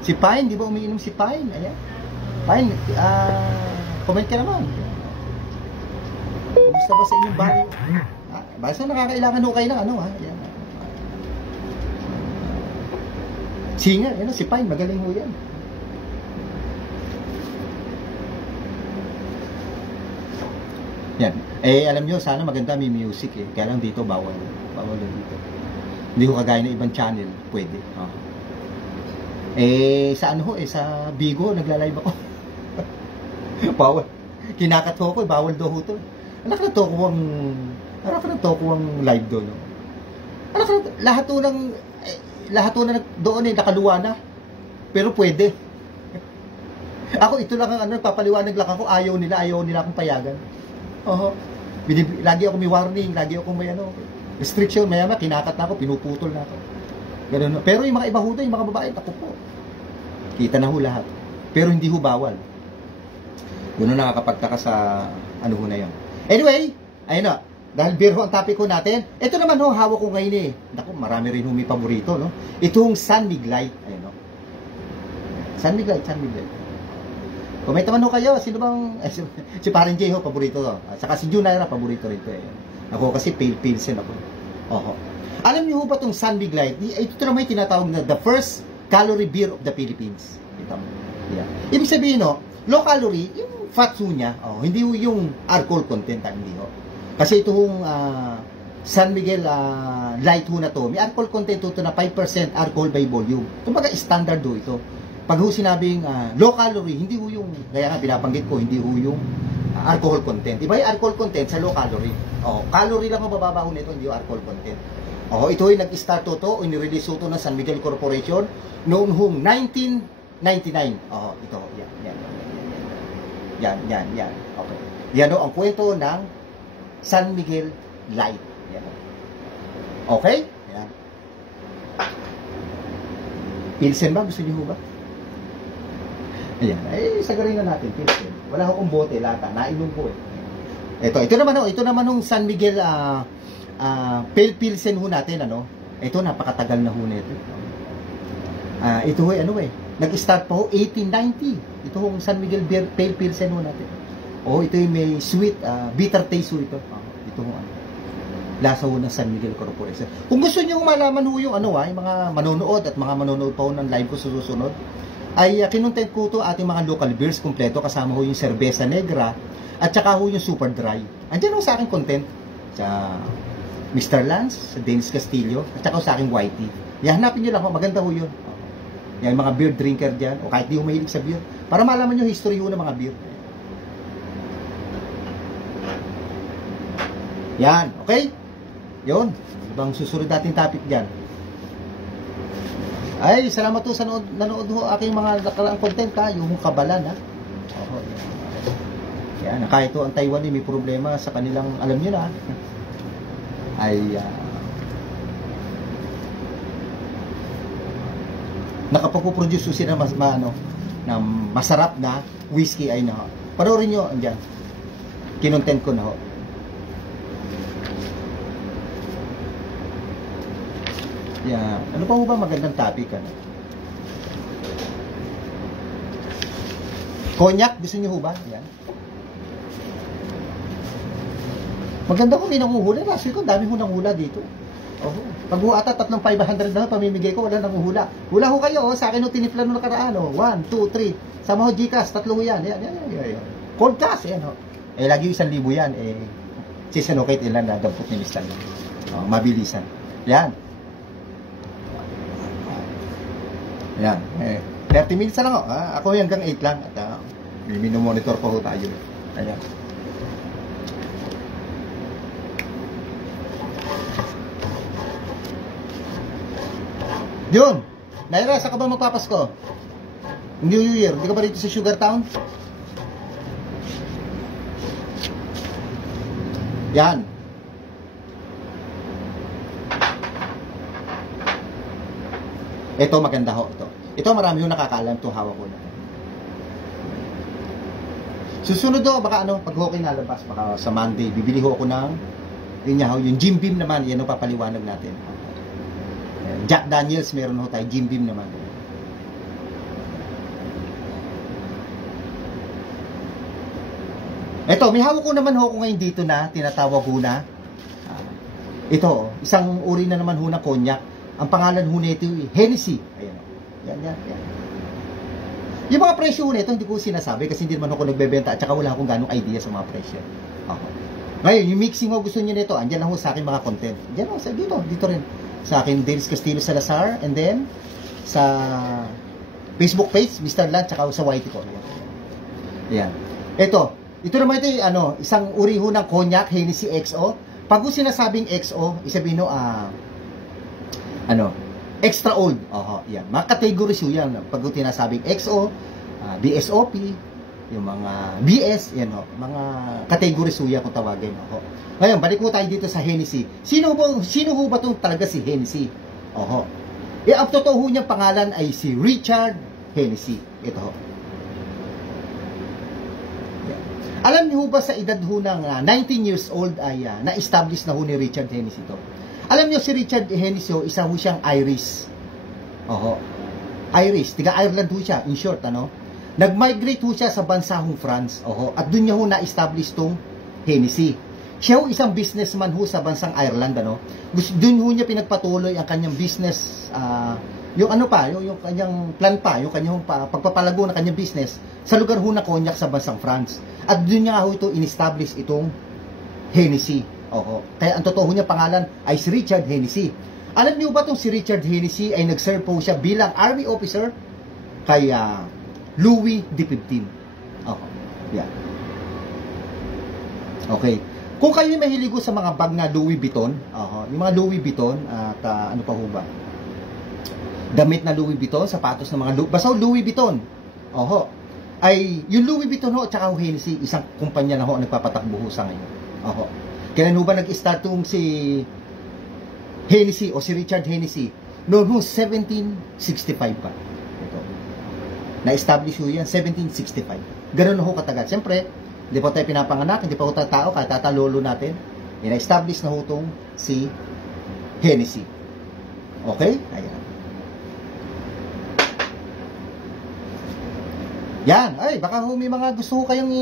Si Pine, di ba umiinom si Pine? Ayan. Pine, comment ka naman. Kumusta ba sa inyong bahay? Basta nakakailangan ho kayo ng Ayan. Singer, si Pine, magaling mo yan. Yan. Alam nyo, sana maganda may music Kaya lang dito, bawal. Bawal dito. Hindi ko kagaya ng ibang channel, pwede. Sa sa Bigo, nagla-live ako. Bawal. Kinakat ko bawal daw ho to. Anak na to ko ang live doon. Lahat na doon nakaluwa na. Pero pwede. Ako, ito lang ang papaliwanag lang ako. Ayaw nila akong payagan. Lagi ako may warning, lagi ako may restriction. Maya kinakat na ako, pinuputol na ako. Ganun. Pero yung mga iba ho yung mga babae, ako po. Kita na ho lahat. Pero hindi ho bawal. Yun nakakapagtaka sa ho na yun. Anyway, ayun na. Dahil beer ho ang topic ko natin. Ito naman ho, hawak ko ngayon Naku, marami rin may paborito, no? Itong San Miguel. Ayun, no? San Miguel. Comment naman ho kayo. Sino bang... si Parang J ho, paborito to. Saka si Junayra, paborito rito. Ako kasi pale pilsen ako. Alam niyo ho ba itong San Miguel? Ito naman yung tinatawag na the first calorie beer of the Philippines. Ito. Yeah. Ibig sabihin, low calorie, yung fat ho niya, hindi ho yung alcohol content, hindi ho. Kasi ito hong San Miguel light ho na to, may alcohol content ito na 5% alcohol by volume. Kumbaga standard ho ito. Pag ho sinabing low calorie, hindi ho yung, kaya nga binabanggit ko, hindi ho yung alcohol content. Iba yung alcohol content sa low calorie. Calorie lang ang bababa ho nito, hindi yung alcohol content. Ito ay nag-start to, inirelease ito ng San Miguel Corporation noong 1999. Ito, yan. Okay. Yan ang kwento ng San Miguel Light. Yan. Okay? Yan. Pilsen ba? Gusto niyo ba? Ayan. Sagarin na natin. Pilsen. Wala akong bote, lata. Nainom ko Ito naman yung San Miguel Pale Pilsen ho natin, ano. Ito, napakatagal na ho nito. Ito nag-start pa ho 1890. Ito yung San Miguel Pale Pilsen ho natin. Ito yung may sweet, bitter taste ho ito. Ito ho, lasa ho ng San Miguel Corporation. Kung gusto niyo malaman ho yung yung mga manonood at mga manonood pa ho ng live ko susunod, ay kinontent ko to ating mga local beers kompleto, kasama ho yung Cerveza Negra at saka ho yung Super Dry. Andiyan ho sa aking content sa Mr. Lance, sa Dennis Castillo, at saka ho sa aking YT. Hanapin nyo lang ho, maganda ho yun. Yan, mga beer drinker dyan, o kahit di ho mahilig sa beer, para malaman nyo history ho ng mga beer. Yan, okay? Yun, ibang susunod natin topic dyan. Ay, salamat po sa nanood ho aking mga nakaraang content yung kabalan yan, kahit ang Taiwan may problema sa kanilang, alam nyo na, nakapag-produce sila na masarap na whiskey ay na ho. Panoorin nyo, andyan, kinontent ko na ho. Yeah. Ano pa ba magandang topic? Cognac, gusto niyo ba? Yan. Maganda ko may nanguhula. Kasi ko, dami ho nanguhula dito. Pag ata 3,500 na pamimigay ko, wala nanguhula. Hula ho kayo, sa akin ho tiniplan nung nakaraan. 1, 2, 3. Sama ho Gcash, 3 ho yan. Yan. Cold cash, yan ho. Lagi 1,000 yan. Sisanokate ilan na dampot ni Mr. Mabilisan. Yan. Yan. 30 minutes na lang ako. Ako hanggang 8 lang. At minomonitor pa ho tayo. Ayan. Yun. Naira, saan ka ba magpapasko? New Year. Hindi ka ba rito sa Sugar Town? Yan. Ito maganda ho. Ito marami ho nakakaalam ito, hawak ko na. Susunod ho, baka pag ho kayo nalabas, baka sa Monday, bibili ho ako ng yung Jim Beam naman, yan ho papaliwanag natin. Jack Daniels, meron ho tayo, Jim Beam naman. Ito, may hawak ko naman ho ko ngayon dito na, tinatawag ho na. Ito, isang uri na naman ho na cognac. Ang pangalan ho nito, Hennessy. Ayan. Yan. Yung mga presyo ho nito, hindi ko sinasabi kasi hindi naman ako nagbebenta at saka wala akong ganong idea sa mga presyo. Ngayon, yung mixing ho gusto nyo nito, andyan lang ho sa akin mga content. Andyan ho, dito rin. Sa akin, Dennis Castillo Salazar, and then, sa Facebook page, Mr. Lance, tsaka sa YT ko. Ayan. Ito naman ito, isang uri ho ng cognac, Hennessy XO. Pag ho sinasabing XO, isabihin ho, extra old. Yan. Mga categories yun yan. Pag tinasabing XO, BSOP, yung mga BS, yan ho. Mga categories yun kung tawagin. Ngayon, balik mo tayo dito sa Hennessy. Sino ho ba itong talaga si Hennessy? Ang totoo ho niyang pangalan ay si Richard Hennessy. Ito ho. Yan. Alam niyo ba sa edad ho ng 19 years old ay na-establish na ho ni Richard Hennessy ito? Alam niyo si Richard Hennessy, isa ho siyang Irish. Irish, tiga Ireland ho siya, in short, Nag-migrate ho siya sa bansahong France, at doon niya ho na-establish tong Hennessy. Siya ho isang businessman ho sa bansang Ireland, Doon ho niya pinagpatuloy ang kanyang business, yung kanyang plan pa, yung kanyang pagpapalago ng kanyang business sa lugar ho na cognac sa bansang France. At doon niya ho ito in-establish itong Hennessy. Kaya ang totoo niya pangalan ay si Richard Hennessy. Alam niyo ba itong si Richard Hennessy ay nag-serve po siya bilang army officer kay Louis XV. Yan. Okay. Kung kayo mahilig sa mga bag na Louis Vuitton, yung mga Louis Vuitton at ano pa ho ba? Damit na Louis Vuitton, sapatos ng mga basta Louis Vuitton. Ay yung Louis Vuitton ho at saka Hennessy, isang kumpanya na ho ang nagpapatakbo ho sa ngayon. Kailan ho ba nag-start yung si Hennessy o si Richard Hennessy? Noong 1765 pa. Ito. Na-establish ho yan, 1765. Ganun ho katagal. Siyempre, hindi po tayo pinapanganak, hindi pa ho tayo tao, kahit tatalolo natin. Na-establish na ho itong si Hennessy. Okay? Ayan. Yan. Ay, baka ho may mga gusto ho kayong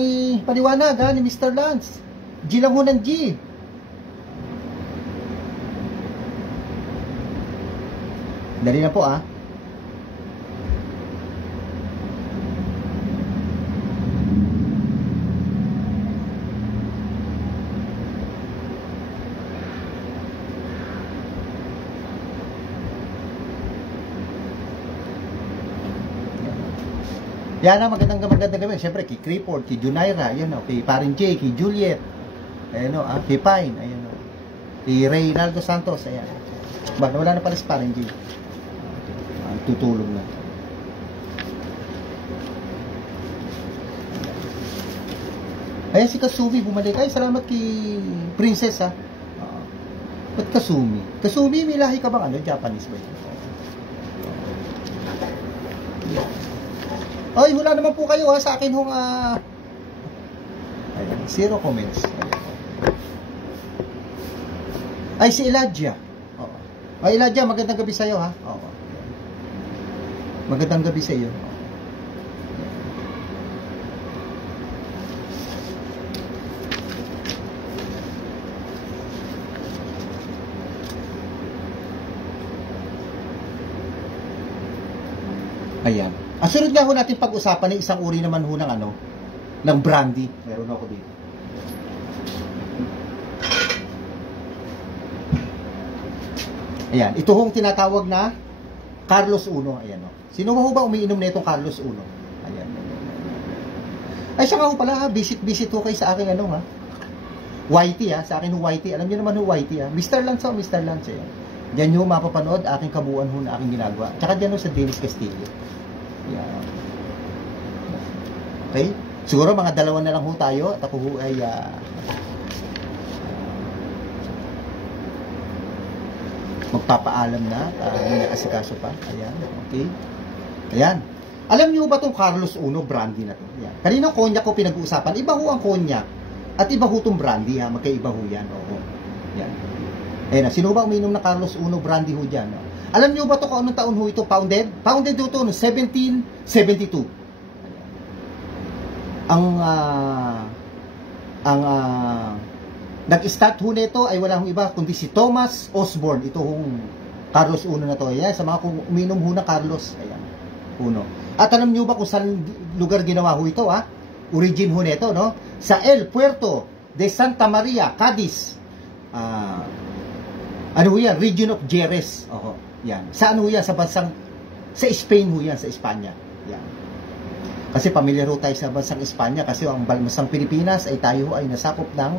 ipaliwanag ha, ni Mr. Lance. G lang ho ng G. Dali na po ah. Yan na, magandang gawin. Siyempre, kay Crayford, kay Junaira, yan o, kay Parin J, kay Juliet, ayan o, kay Pine, ayan o, kay Reynaldo Santos, ayan. Wala na pala si Parin J. Tutulong na. Ayan si Kasumi, bumalik. Ay, salamat kay Princess ha. Ba't Kasumi? Kasumi, may lahi ka bang ano? Japanese ba yun? Ay, wala naman po kayo ha, sa akin hong ayan, 0 comments. Ayan. Ay, si Elijah. Oo. Ay, Elijah, magandang gabi sa'yo ha. Oo. Magandang gabi sa iyo. Ayan. Ang sunod nga ho natin pag-usapan ay isang uri naman ho ng ano, ng brandy. Meron ako dito. Ayan. Ito hong tinatawag na Carlos I. Ayan o. Sino ho ba umiinom na itong Carlos I? Ayan. Ay, siya nga ho pala, visit ho kayo sa aking ano ha. Whitey ha, sa akin ho Whitey. Alam niyo naman ho Whitey ha. Mr. Lance ho, Mr. Lance. Ayan. Diyan ho mapapanood aking kabuuan ho na aking ginagawa. Tsaka diyan ho sa Dennis Castillo. Ayan. Okay? Siguro mga dalawa na lang ho tayo at ako ho ay magpapaalam na may nakasikaso pa. Ayan. Okay. Ayan. Alam niyo ba itong Carlos I brandy na to? Ayan. Kanina konyak ko pinag-uusapan. Iba ho ang konyak. At iba ho itong brandy ha. Magkaiba ho yan. Oo. Ayan. Ayan. Sino ba uminom na Carlos I brandy ho dyan? No? Alam niyo ba ito kung anong taon ho ito founded? Founded ho ito no 1772. Ang nag-start ho nito ay wala hong iba kundi si Thomas Osborne. Ito hong Carlos I na to. Ayan, sa mga uminom ho na Carlos. Ayan. Uno. At alam niyo ba kung saan lugar ginawa ho ito ha? Origin ho nito no? Sa El Puerto de Santa Maria, Cadiz. Ano ho yan? Region of Jerez. Oho. Yan. Saan ho yan? Sa bansang sa Spain ho yan, sa Espanya. Yan. Kasi pamilyar ho tayo sa bansang Espanya kasi ang bansang Pilipinas ay tayo ay nasakop ng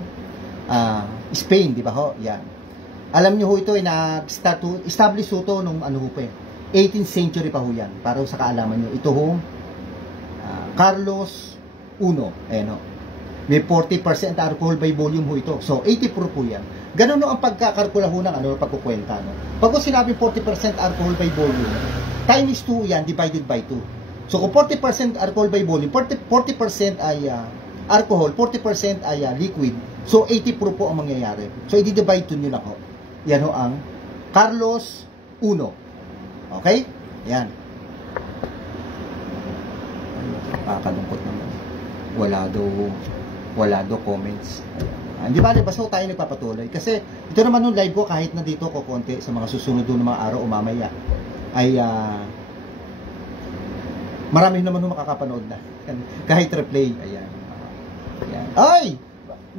Spain, di ba ho? Yan. Alam niyo ho ito ay establish ho ito nung ano ho pa 18th century pa ho yan. Para sa kaalaman niyo. Ito ho Carlos I. Ayan ho. May 40% alcohol by volume ho ito. So, 80 proof po yan. Ganun no ang pagkakalkula ho ng ano, pagkukwenta. No? Pag kung sinabi 40% alcohol by volume, times 2 yan, divided by 2. So, kung 40% alcohol by volume, 40% ay alcohol, 40% ay liquid. So, 80 proof po ang mangyayari. So, i-divide 2 nyo lang ho. Yan ho ang Carlos I. Okay? Yan. Nakakalungkot naman. Wala daw comments. Hindi ba, basta tayo nagpapatuloy. Kasi ito naman nung live ko, kahit na dito ko konti sa mga susunod doon ng mga araw o mamaya, ay marami naman nung makakapanood na. Kahit replay. Ayan. Ayan. Ay!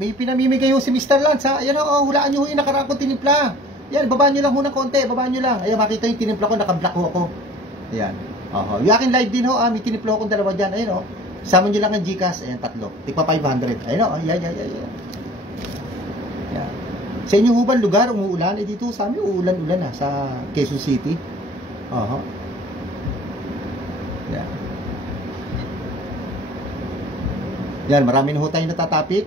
May pinamimigay ho si Mr. Lance ha. Ayan o, hulaan nyo ho yung nakaraan kong tinimpla. Ayan, babaan nyo lang ho ng konti. Babaan nyo lang. Ayan, makita yung tinimpla ko, nakablock ho ako. Ayan. Yung aking live din ho, may tinimpla ho akong dalawa dyan. Ayan o. Sama nyo lang ang Gcash. Ayan, 3. Tigpa 500. Ayan o. Ayan. Ayan. Sa inyong hubang lugar, umuulan. Dito sa amin, uulan-ulan ha. Sa Quezon City. Ayan. Yan, marami na ho tayong natatapik.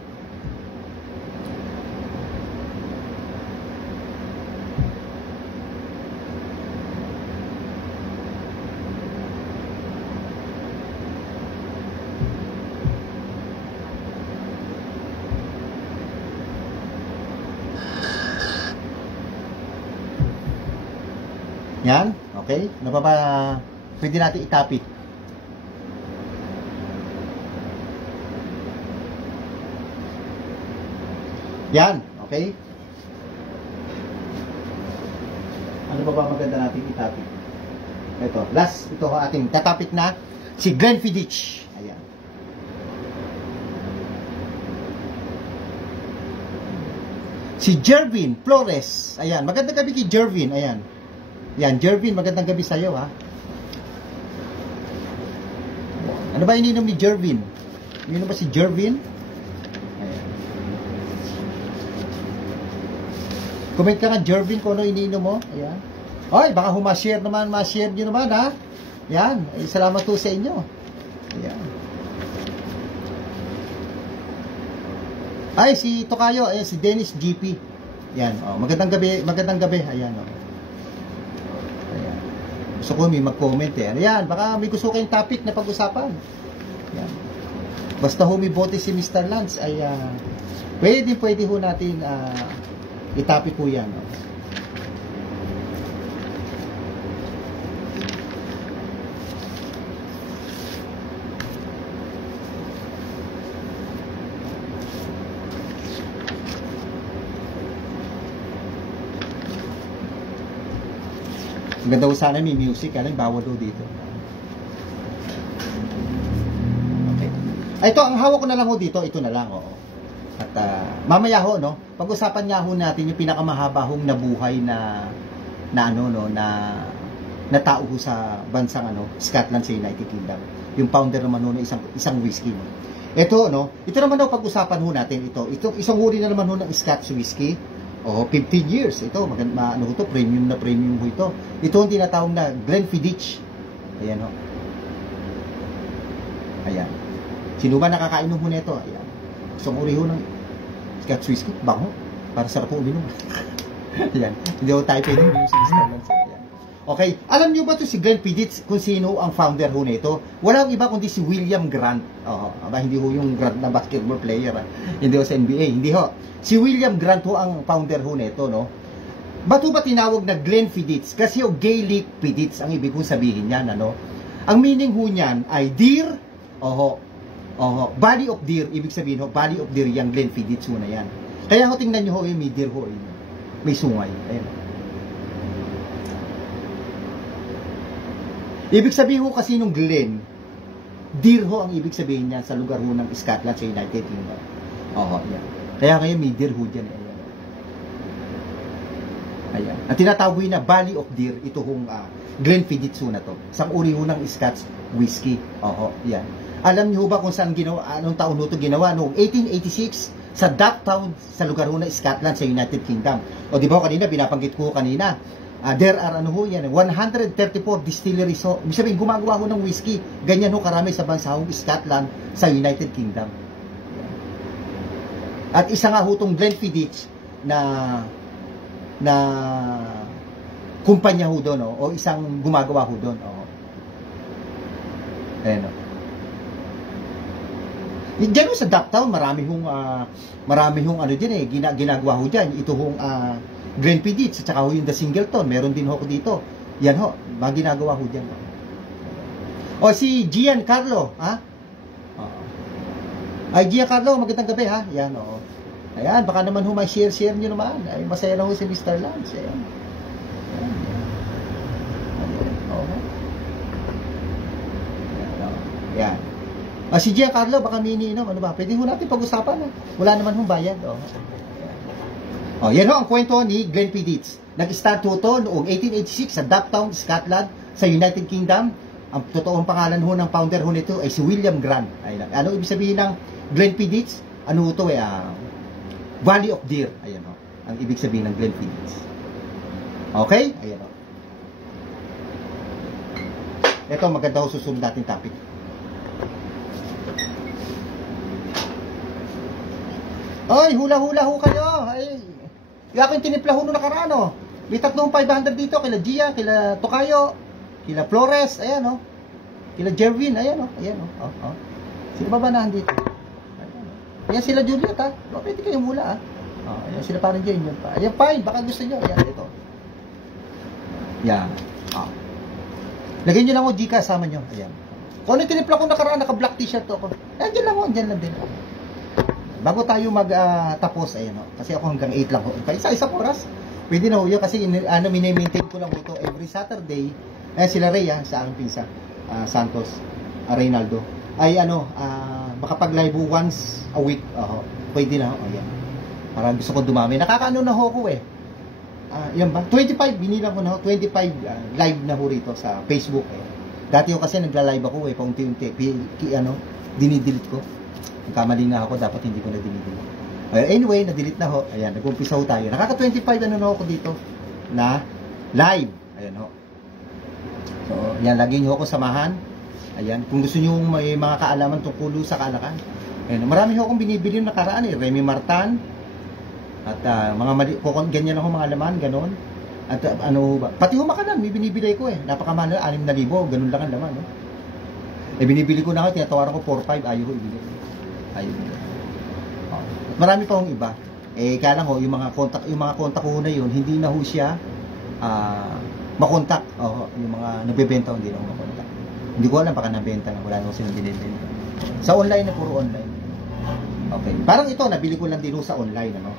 Yan, okay? Ano pa ba pwede natin itapik? Yan, okay? Ano pa ba maganda natin itapik? Ito, last, ito ang ating tatapik na si Glenfiddich. Ayan. Si Jervin Flores. Ayan, magandang gabi kay Jervin. Ayan. Yan, Jervin, magandang gabi sa iyo, ha. Ano ba ininom ni Jervin? Ininom ba si Jervin? Ayan. Comment ka nga, Jervin, kung ano ininom mo. Ayan. Oy, baka humashare naman, ma-share nyo naman, ha. Yan, ay, salamat po sa inyo. Ayan. Ay, si Tokayo, ayan, si Dennis GP. Yan, oh, magandang gabi, magandang gabi. Ayan, oh. Ayan. Gusto ko may mag-comment eh. Ayan, baka may gusto kayong topic na pag-usapan. Ayan. Basta ho may bote si Mr. Lance, ay pwede ho natin itapik po yan. Oh. Maganda ko sana may music, alam, bawal do dito. Okay. Ito, ang hawak ko na lang ho dito, ito na lang, oo. At mamaya ho, no, pag-usapan nga ho natin yung pinakamahaba hong nabuhay na tao ho sa bansang Scotland sa United Kingdom. Yung founder naman ho ng isang whiskey, no. Ito, no, ito naman ho pag-usapan ho natin ito. Ito isang uri na naman ho ng Scotch whiskey. Oh, 15 years. Ito, premium na premium ho ito. Ito ang tinatawag na Glenfiddich. Ayan ho. Ayan. Sino ba nakakainom ho nito? Ayan. Isang uri ho ng Scotch whiskey. Bango. Para sarap po uminom. Ayan. Hindi ho tayo pwede uminom sa Scotland. Ayan. Okay. Alam niyo ba ito si Glenfiddich kung sino ang founder ho nito? Walang iba kundi si William Grant. Hindi ho yung Grant na basketball player. Hindi ho sa NBA. Hindi ho. Si William Grant ho ang founder ho nito, no? Ba't ho ba tinawag na Glenfiddich? Kasi yung Gaelic Fiddich ang ibig kong sabihin niyan, ano? Ang meaning ho niyan ay deer, valley of deer, ibig sabihin ho, valley of deer yung Glenfiddich ho na yan. Kaya ho tingnan niyo ho, may deer ho, may sungay. Ayan. Ibig sabihin ho kasi nung Glen, deer ho ang ibig sabihin niyan sa lugar ho ng Scotland sa United Kingdom. Yan. Kaya ngayon may deer ho dyan. Ayan. Ayan. Ang tinatawag na Valley of Deer, ito hong Glenfiddich ho na to. Isang uri ho ng Scotch whiskey. Yan. Alam niyo ba kung saan ginawa, anong taon ho ito ginawa? Noong 1886, sa Ducktown, sa lugar ho ng Scotland, sa United Kingdom. O di ba kanina, binabanggit ko kanina, there are 134 distilleries ho. Ibig sabihin, gumagawa ho ng whiskey. Ganyan ho karami sa bansahong Scotland, sa United Kingdom. At isa nga ho itong Glenfiddich na kumpanya ho doon, o isang gumagawa ho doon. Ayan o. Diyan ho sa Ducktown, marami hong dyan ginagawa ho dyan. Ito hong Glenfiddich, at saka ho yung The Singleton, meron din ho ko dito. Yan ho, mga ginagawa ho dyan. O si Giancarlo, ha? Ay, Giancarlo, magandang gabi, ha? Yan, oo. Ayan, baka naman ho, may share nyo naman. Ay, masaya lang ho si Mr. Lance. Ayan. Ayan. Si Giancarlo, baka miniinom. Ano ba? Pwede ho natin pag-usapan, ha? Wala naman hong bayad, yan ho ang kwento ni Glenfiddich. Nag-start ho ito noong 1886 sa Ducktown, Scotland, sa United Kingdom. Ang totoong pangalan ho ng founder ho nito ay si William Grant. Ayan. Ano ibig sabihin ng Glenfiddich? Ano ito Valley of Deer. Ayan o. Ang ibig sabihin ng Glenfiddich. Okay? Ayan o. Ito, maganda ho susunod natin topic. Ay, hula-hula ho kayo. Ay, yakin tinimpla ho nung nakaraan o. May 3,500 dito. Kila Gia, kila Tokayo, kila Flores. Ayan o. Kila Jervin. Ayan o. Ayan o. Sino ba nandito? Ayan sila Juliet, ha? Pwede kayong hula, ha? Ayan sila parang dyan yun pa. Ayan, fine. Baka gusto nyo. Ayan, ito. Yan. Lagyan nyo lang ako Gcash, sama nyo. Ayan. Kung ano yung tinimpla ko nakaraan, naka-black t-shirt ako. Diyan lang ako, diyan lang din. Bago tayo mag-tapos, ayan o. Kasi ako hanggang 8 lang. Isa-isa oras. Pwede na ho yun kasi mini-maintain ko lang ito every Saturday. Ayan sila Ray sa aking pinsa. Santos, Reynaldo. Ay makapag-live once a week. Pwede na ho. Ayan. Parang gusto ko dumami. Nakakaano na ho ko eh. Yan ba? 25, binilang ko na ho. 25 live na ho rito sa Facebook. Dati ko kasi nagla-live ako eh. Paunti-unti. Dinidelete ko. Nagkamali nga ako. Dapat hindi ko na dinidelete. Anyway, na-delete na ho. Ayan, nag-umpisa ho tayo. Nakaka-25 na ako dito na live. Ayan ho. So, yan. Lagi nyo ako samahan. Ayan. Kung gusto nyo may mga kaalaman tungkol sa Kalakan. Ayan. Marami ho akong binibili yung nakaraan eh. Remy Martan. At mga mali, ganyan ako mga laman, ganon. At pati humakalan, may binibili ko eh. Napakamahal, 6,000, ganun lang ang laman. No? Binibili ko na ako, tinatawaran ko 4-5, ayaw ko ibili. At marami pa akong iba. Kaya lang ho, yung mga kontak ko na yun, hindi na ho siya makontak. Yung mga nagbebenta, hindi na ho makontak. Hindi ko alam, baka nabenta na, wala na ho silang binibenta. Sa online na, puro online. Okay. Parang ito, nabili ko lang din ho sa online, ano?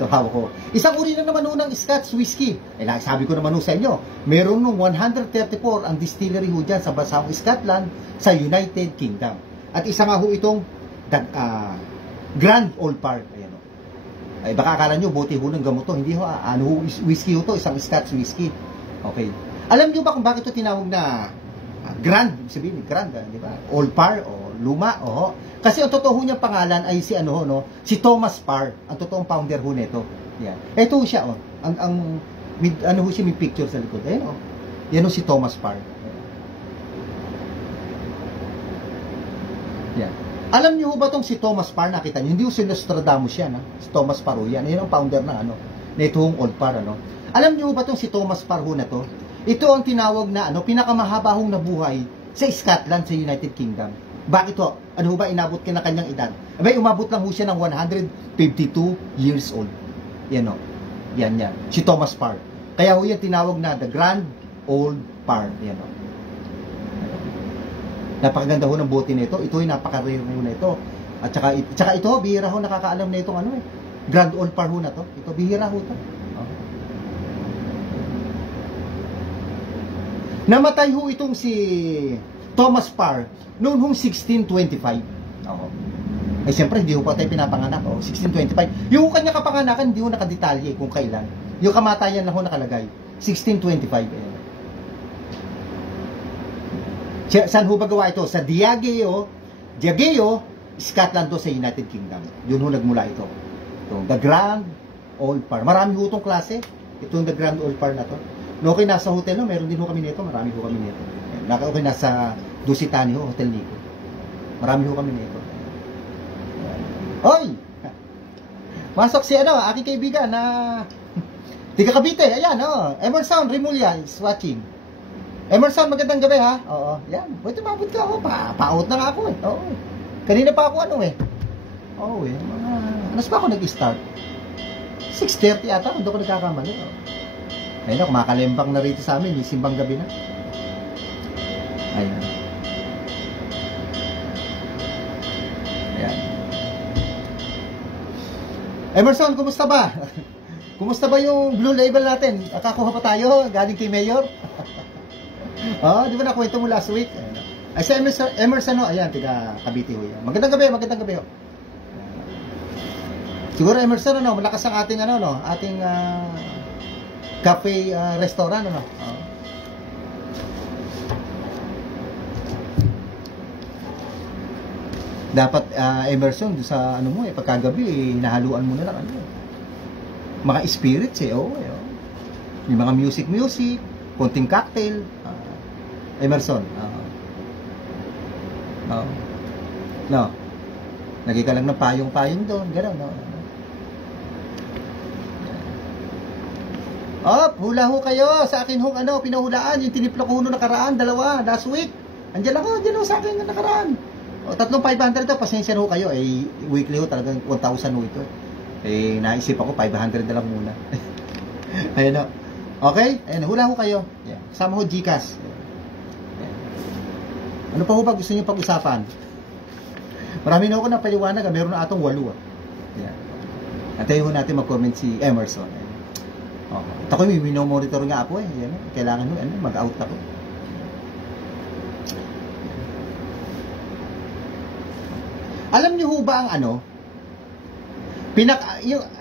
Hawak ko. Isang uri na naman ng Scotch whiskey. Sabi ko naman sa inyo, meron nung 134 ang distillery ho dyan sa bansang Scotland sa United Kingdom. At isa nga ho itong Grand Old Park. Ayan, baka akala nyo, bote ho ng gamot to. Hindi ho, whiskey ho to, isang Scotch whiskey. Okay. Alam nyo ba kung bakit ito tinawag na Grand? Sabihin, Grand, di ba? Old Park o luma, Kasi ang totoo niyang pangalan ay si si Thomas Parr, ang totoong founder ho nito. Yan. Ito siya may siya may picture sa likod. Ayun Yan si Thomas Parr. Yan. Alam niyo ho ba tong si Thomas Parr, nakita niyo? Hindi ho si Nostradamus yan, Si Thomas Parr yan. Yan ang founder ng na itong Old Parr, Alam niyo ho ba tong si Thomas Parr ho na to? Ito ang tinawag na pinakamahaba hong nabuhay sa Scotland sa United Kingdom. Bakit ho? Ano ho ba inabot na kanyang edad? Umabot lang ho siya ng 152 years old. Yan Yan. Si Thomas Parr. Kaya ho yan tinawag na the Grand Old Parr. Yan Napakaganda ho ng bote na ito. Ito ay napaka-rare ho na ito. At saka ito, bihira ho nakakaalam na itong Grand Old Parr ho na to. Ito, bihira ho ito. Namatay ho itong si Thomas Parr noon hong 1625. Siyempre, hindi ho pa tayo pinapanganak. 1625. Yung kanya kapanganakan, hindi ho nakadetalye kung kailan. Yung kamatayan lang ho nakalagay. 1625. Saan ho ba gawa ito? Sa Diageo, Scotland to sa United Kingdom. Yun ho nagmula ito. The Grand Old Parr. Marami ho itong klase. Itong The Grand Old Parr na to. Okay, nasa hotel meron din ho kami nito. Marami ho kami nito. Okay, nasa Dusitani ho, Hotel Nico. Marami ho kami nito. Hoy! Masok si aking kaibigan na tiga Cavite. Ayan, Emerson Remulla is watching. Emerson, magandang gabi ha. Yan. Buti mabot ka ako. Pa-out na nga ako eh. Kanina pa ako alas pa ako nag-start? 6:30 ata, doon ko nagkakamali. Ayun kumakalembang na rito sa amin, simbang gabi na. Ayan. Emerson, kumusta ba? Kumusta ba yung Blue Label natin? Nakakuha pa tayo, galing kay Mayor. Di ba nakwento mo last week? Ay, si Emerson, ayan, tiga Cavite ho yan. Magandang gabi ho. Siguro Emerson, malakas ang ating, ating cafe, restaurant, Dapat, Emerson, sa pagkagabi, hinahaluan mo na lang, mga spirits, May mga music, konting cocktail, Emerson, lagi ka lang ng payong-payong doon, gano'n, hula ho kayo sa akin hong pinahulaan, yung tinipla ko nakaraan, dalawa, last week. Andiyan ho sa akin nakaraan. 3,500 to, pasensya ho kayo. Weekly ho talagang 1,000 ho ito. Naisip ako, 500 na lang muna. Ayun Okay? Hula ho kayo. Kasama ho Gcash. Ano pa ho ba gusto niyo pag-usapan? Marami na ako napaliwanag, meron na atong 8. Yan. Antayin ho natin mag-comment si Emerson. At ako may monitor nga ako Yan, kailangan ho, mag-out ako. Alam niyo ho ba ang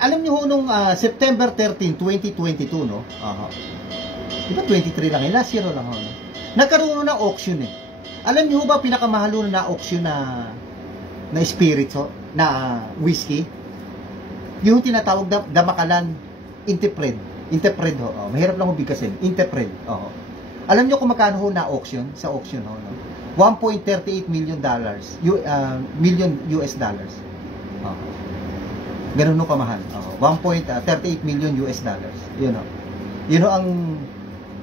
alam niyo ho nung September 13, 2022, no? Diba 23 lang last year lang ho, no? Nagkaroon ng auction Alam niyo ho ba pinakamahal na auction na spirits na whiskey? Yung tinatawag na Damakalan Interpred ho. Mahirap lang ho bigkasin. Interpred. Alam niyo kung magkano ho na auction sa auction ho, no? 1.38 million dollars. Million US dollars. Ganun ho kamahal. 1.38 million US dollars. Yun ho. Yun ho ang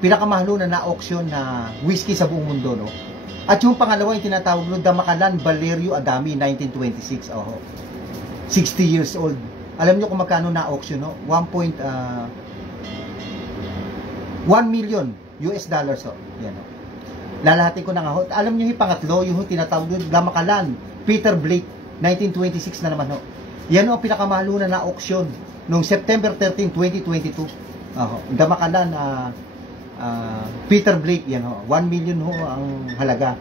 pinakamahal na auction na whiskey sa buong mundo, no? At yung pangalawa yung tinatawag no, Damakalan Valerio Adami 1926. 60 years old. Alam niyo kung magkano na auction, no? 1 million US dollars ho. Yan ho. Lalahatin ko na nga ho. Alam niyo yung pangatlo, yung tinatawag no, Damakalan Peter Blake 1926 na naman ho. Yan ho ang pinakamahal na auction noong September 13, 2022. Damakalan Peter Blake, yan ho. 1 million ho ang halaga.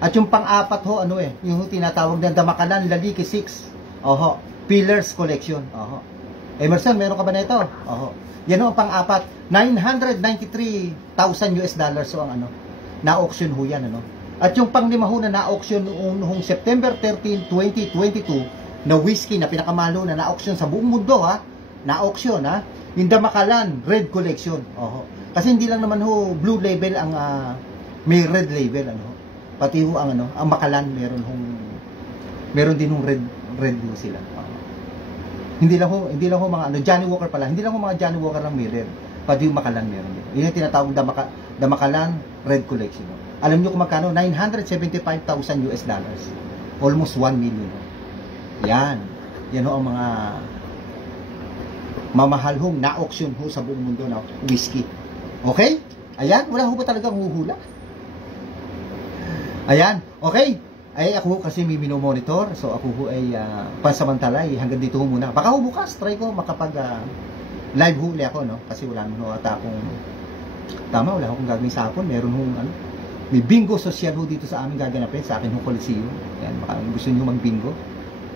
At yung pang-apat ho, yung tinatawag na Damakalan Laliki 6. Pillars Collection. Emerson, meron ka ba na ito? Yan ho ang pang-apat. 993,000 US dollars ho ang na-auction ho yan, At yung pang-lima ho na auction noong September 13, 2022, na whiskey na pinakamahal na auction sa buong mundo, na-auction, yung Damakalan Red Collection. Kasi hindi lang naman ho blue label ang may red label, pati ho ang ang Makalan meron din hong red ho sila. Hindi lang ho mga Johnny Walker pala, hindi lang ho mga Johnny Walker ang may red, pati yung Makalan meron din. Yun yung tinatawag Damakalan Red Collection. Alam niyo kung magkano? 975,000 US dollars. Almost 1 million. Yan ho ang mga mamahal hong na-auction ho sa buong mundo na whiskey. Okay? Ayan, wala ho ba talagang huhula? Ayan, okay. Ay ako ho kasi may minomonitor, so ako ho ay pansamantala, hanggang dito ho muna. Baka ho bukas, try ko makapag live ho ulit ako, no? Kasi wala naman ho ata akong wala akong gagawin sa hapon. Meron ho may bingo social ho dito sa amin gaganapin, sa akin ho Coliseum. Yan, baka gusto niyo mag-bingo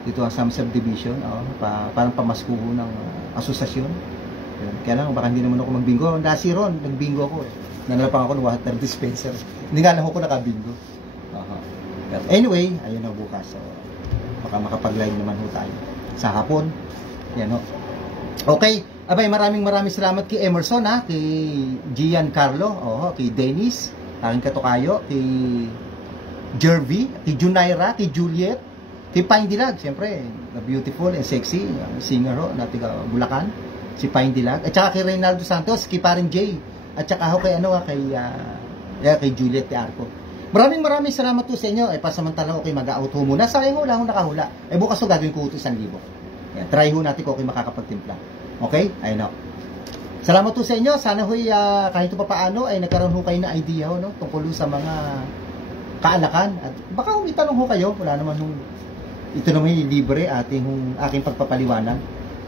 dito sa subdivision, parang pamasko ho ng asosasyon. Kaya lang, baka hindi naman ako magbingo. Nasi ron, nagbingo ako Nanalapang ako ng water dispenser. Hindi nga lang ako nakabingo. But anyway, ayun na bukas. So, baka makapag-live naman ho tayo sa hapon. Yan ho. Okay. Abay, maraming salamat kay Emerson, kay Giancarlo, kay Dennis, aking katukayo, kay Jervy, kay Junaira, kay Juliet, kay Pine Dilag, siyempre, beautiful and sexy singer ho, na tiga Bulacan, si Pine Dilag, at saka kay Reynaldo Santos, kay Paring Jay, at saka ho kay kay Juliet de Arco. Maraming salamat po sa inyo. Pasamantala ko kayo mag-out ho muna. Sayang ho, wala akong nakahula. Bukas ho gagawin ko ito 1,000. Try ho natin ko kayo makakapagtimpla. Okay? Ayun ho. Salamat po sa inyo. Sana ho kahit pa paano ay nagkaroon ho kayo na idea ho, no? Tungkol sa mga kaalakan. At baka itanong ho kayo. Wala naman ho. Ito naman yung libre aking pagpapaliwanag.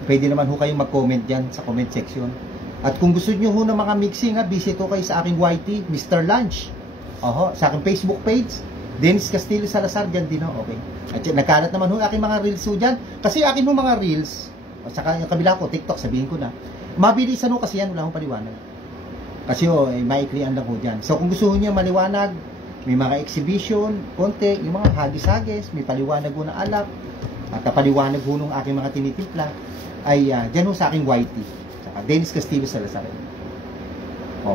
Pwede naman ho kayong mag-comment dyan sa comment section. At kung gusto nyo ho ng mga mixing, visit ho kayo sa aking YT, Mr. Lunch. Sa aking Facebook page, Dennis Castillo Salazar, dyan din ho, okay. At nagkalat naman ho aking mga reels ho dyan. Kasi aking ho mga reels, at saka yung kabila ko, TikTok, sabihin ko na, mabilisan ho kasi yan, wala akong paliwanag. Kasi maiklian lang ho dyan. So kung gusto ho nyo maliwanag, may mga exhibition, konti, yung mga hagis-hagis, may paliwanag ho ng alak, at paliwanag ho ng aking mga tinitimpla, ay dyan ho sa aking YT. Saka Dennis Castillo Salazar.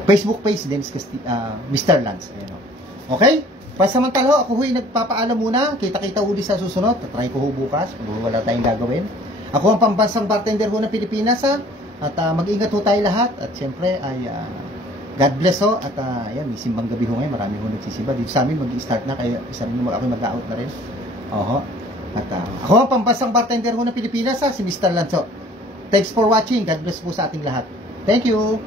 Facebook page, Dennis Castillo, Mr. Lance. Ayan, okay? Pasamantala ako ho'y nagpapaalam muna. Kita-kita huli sa susunod. Try ko ho bukas. Wala tayong gagawin. Ako ang pambansang bartender ho ng Pilipinas, At mag-ingat ho tayo lahat. At syempre ay God bless ho. At ayan, may simbang gabi ho ngayon. Marami ho nagsisimba. Dito sa amin mag-i-start na. Kaya isa rin ako mag-out na rin. At ako ang pambansang bartender ho ng Pilipinas, si Mr. Lance. Thanks for watching. God bless po sa ating lahat. Thank you.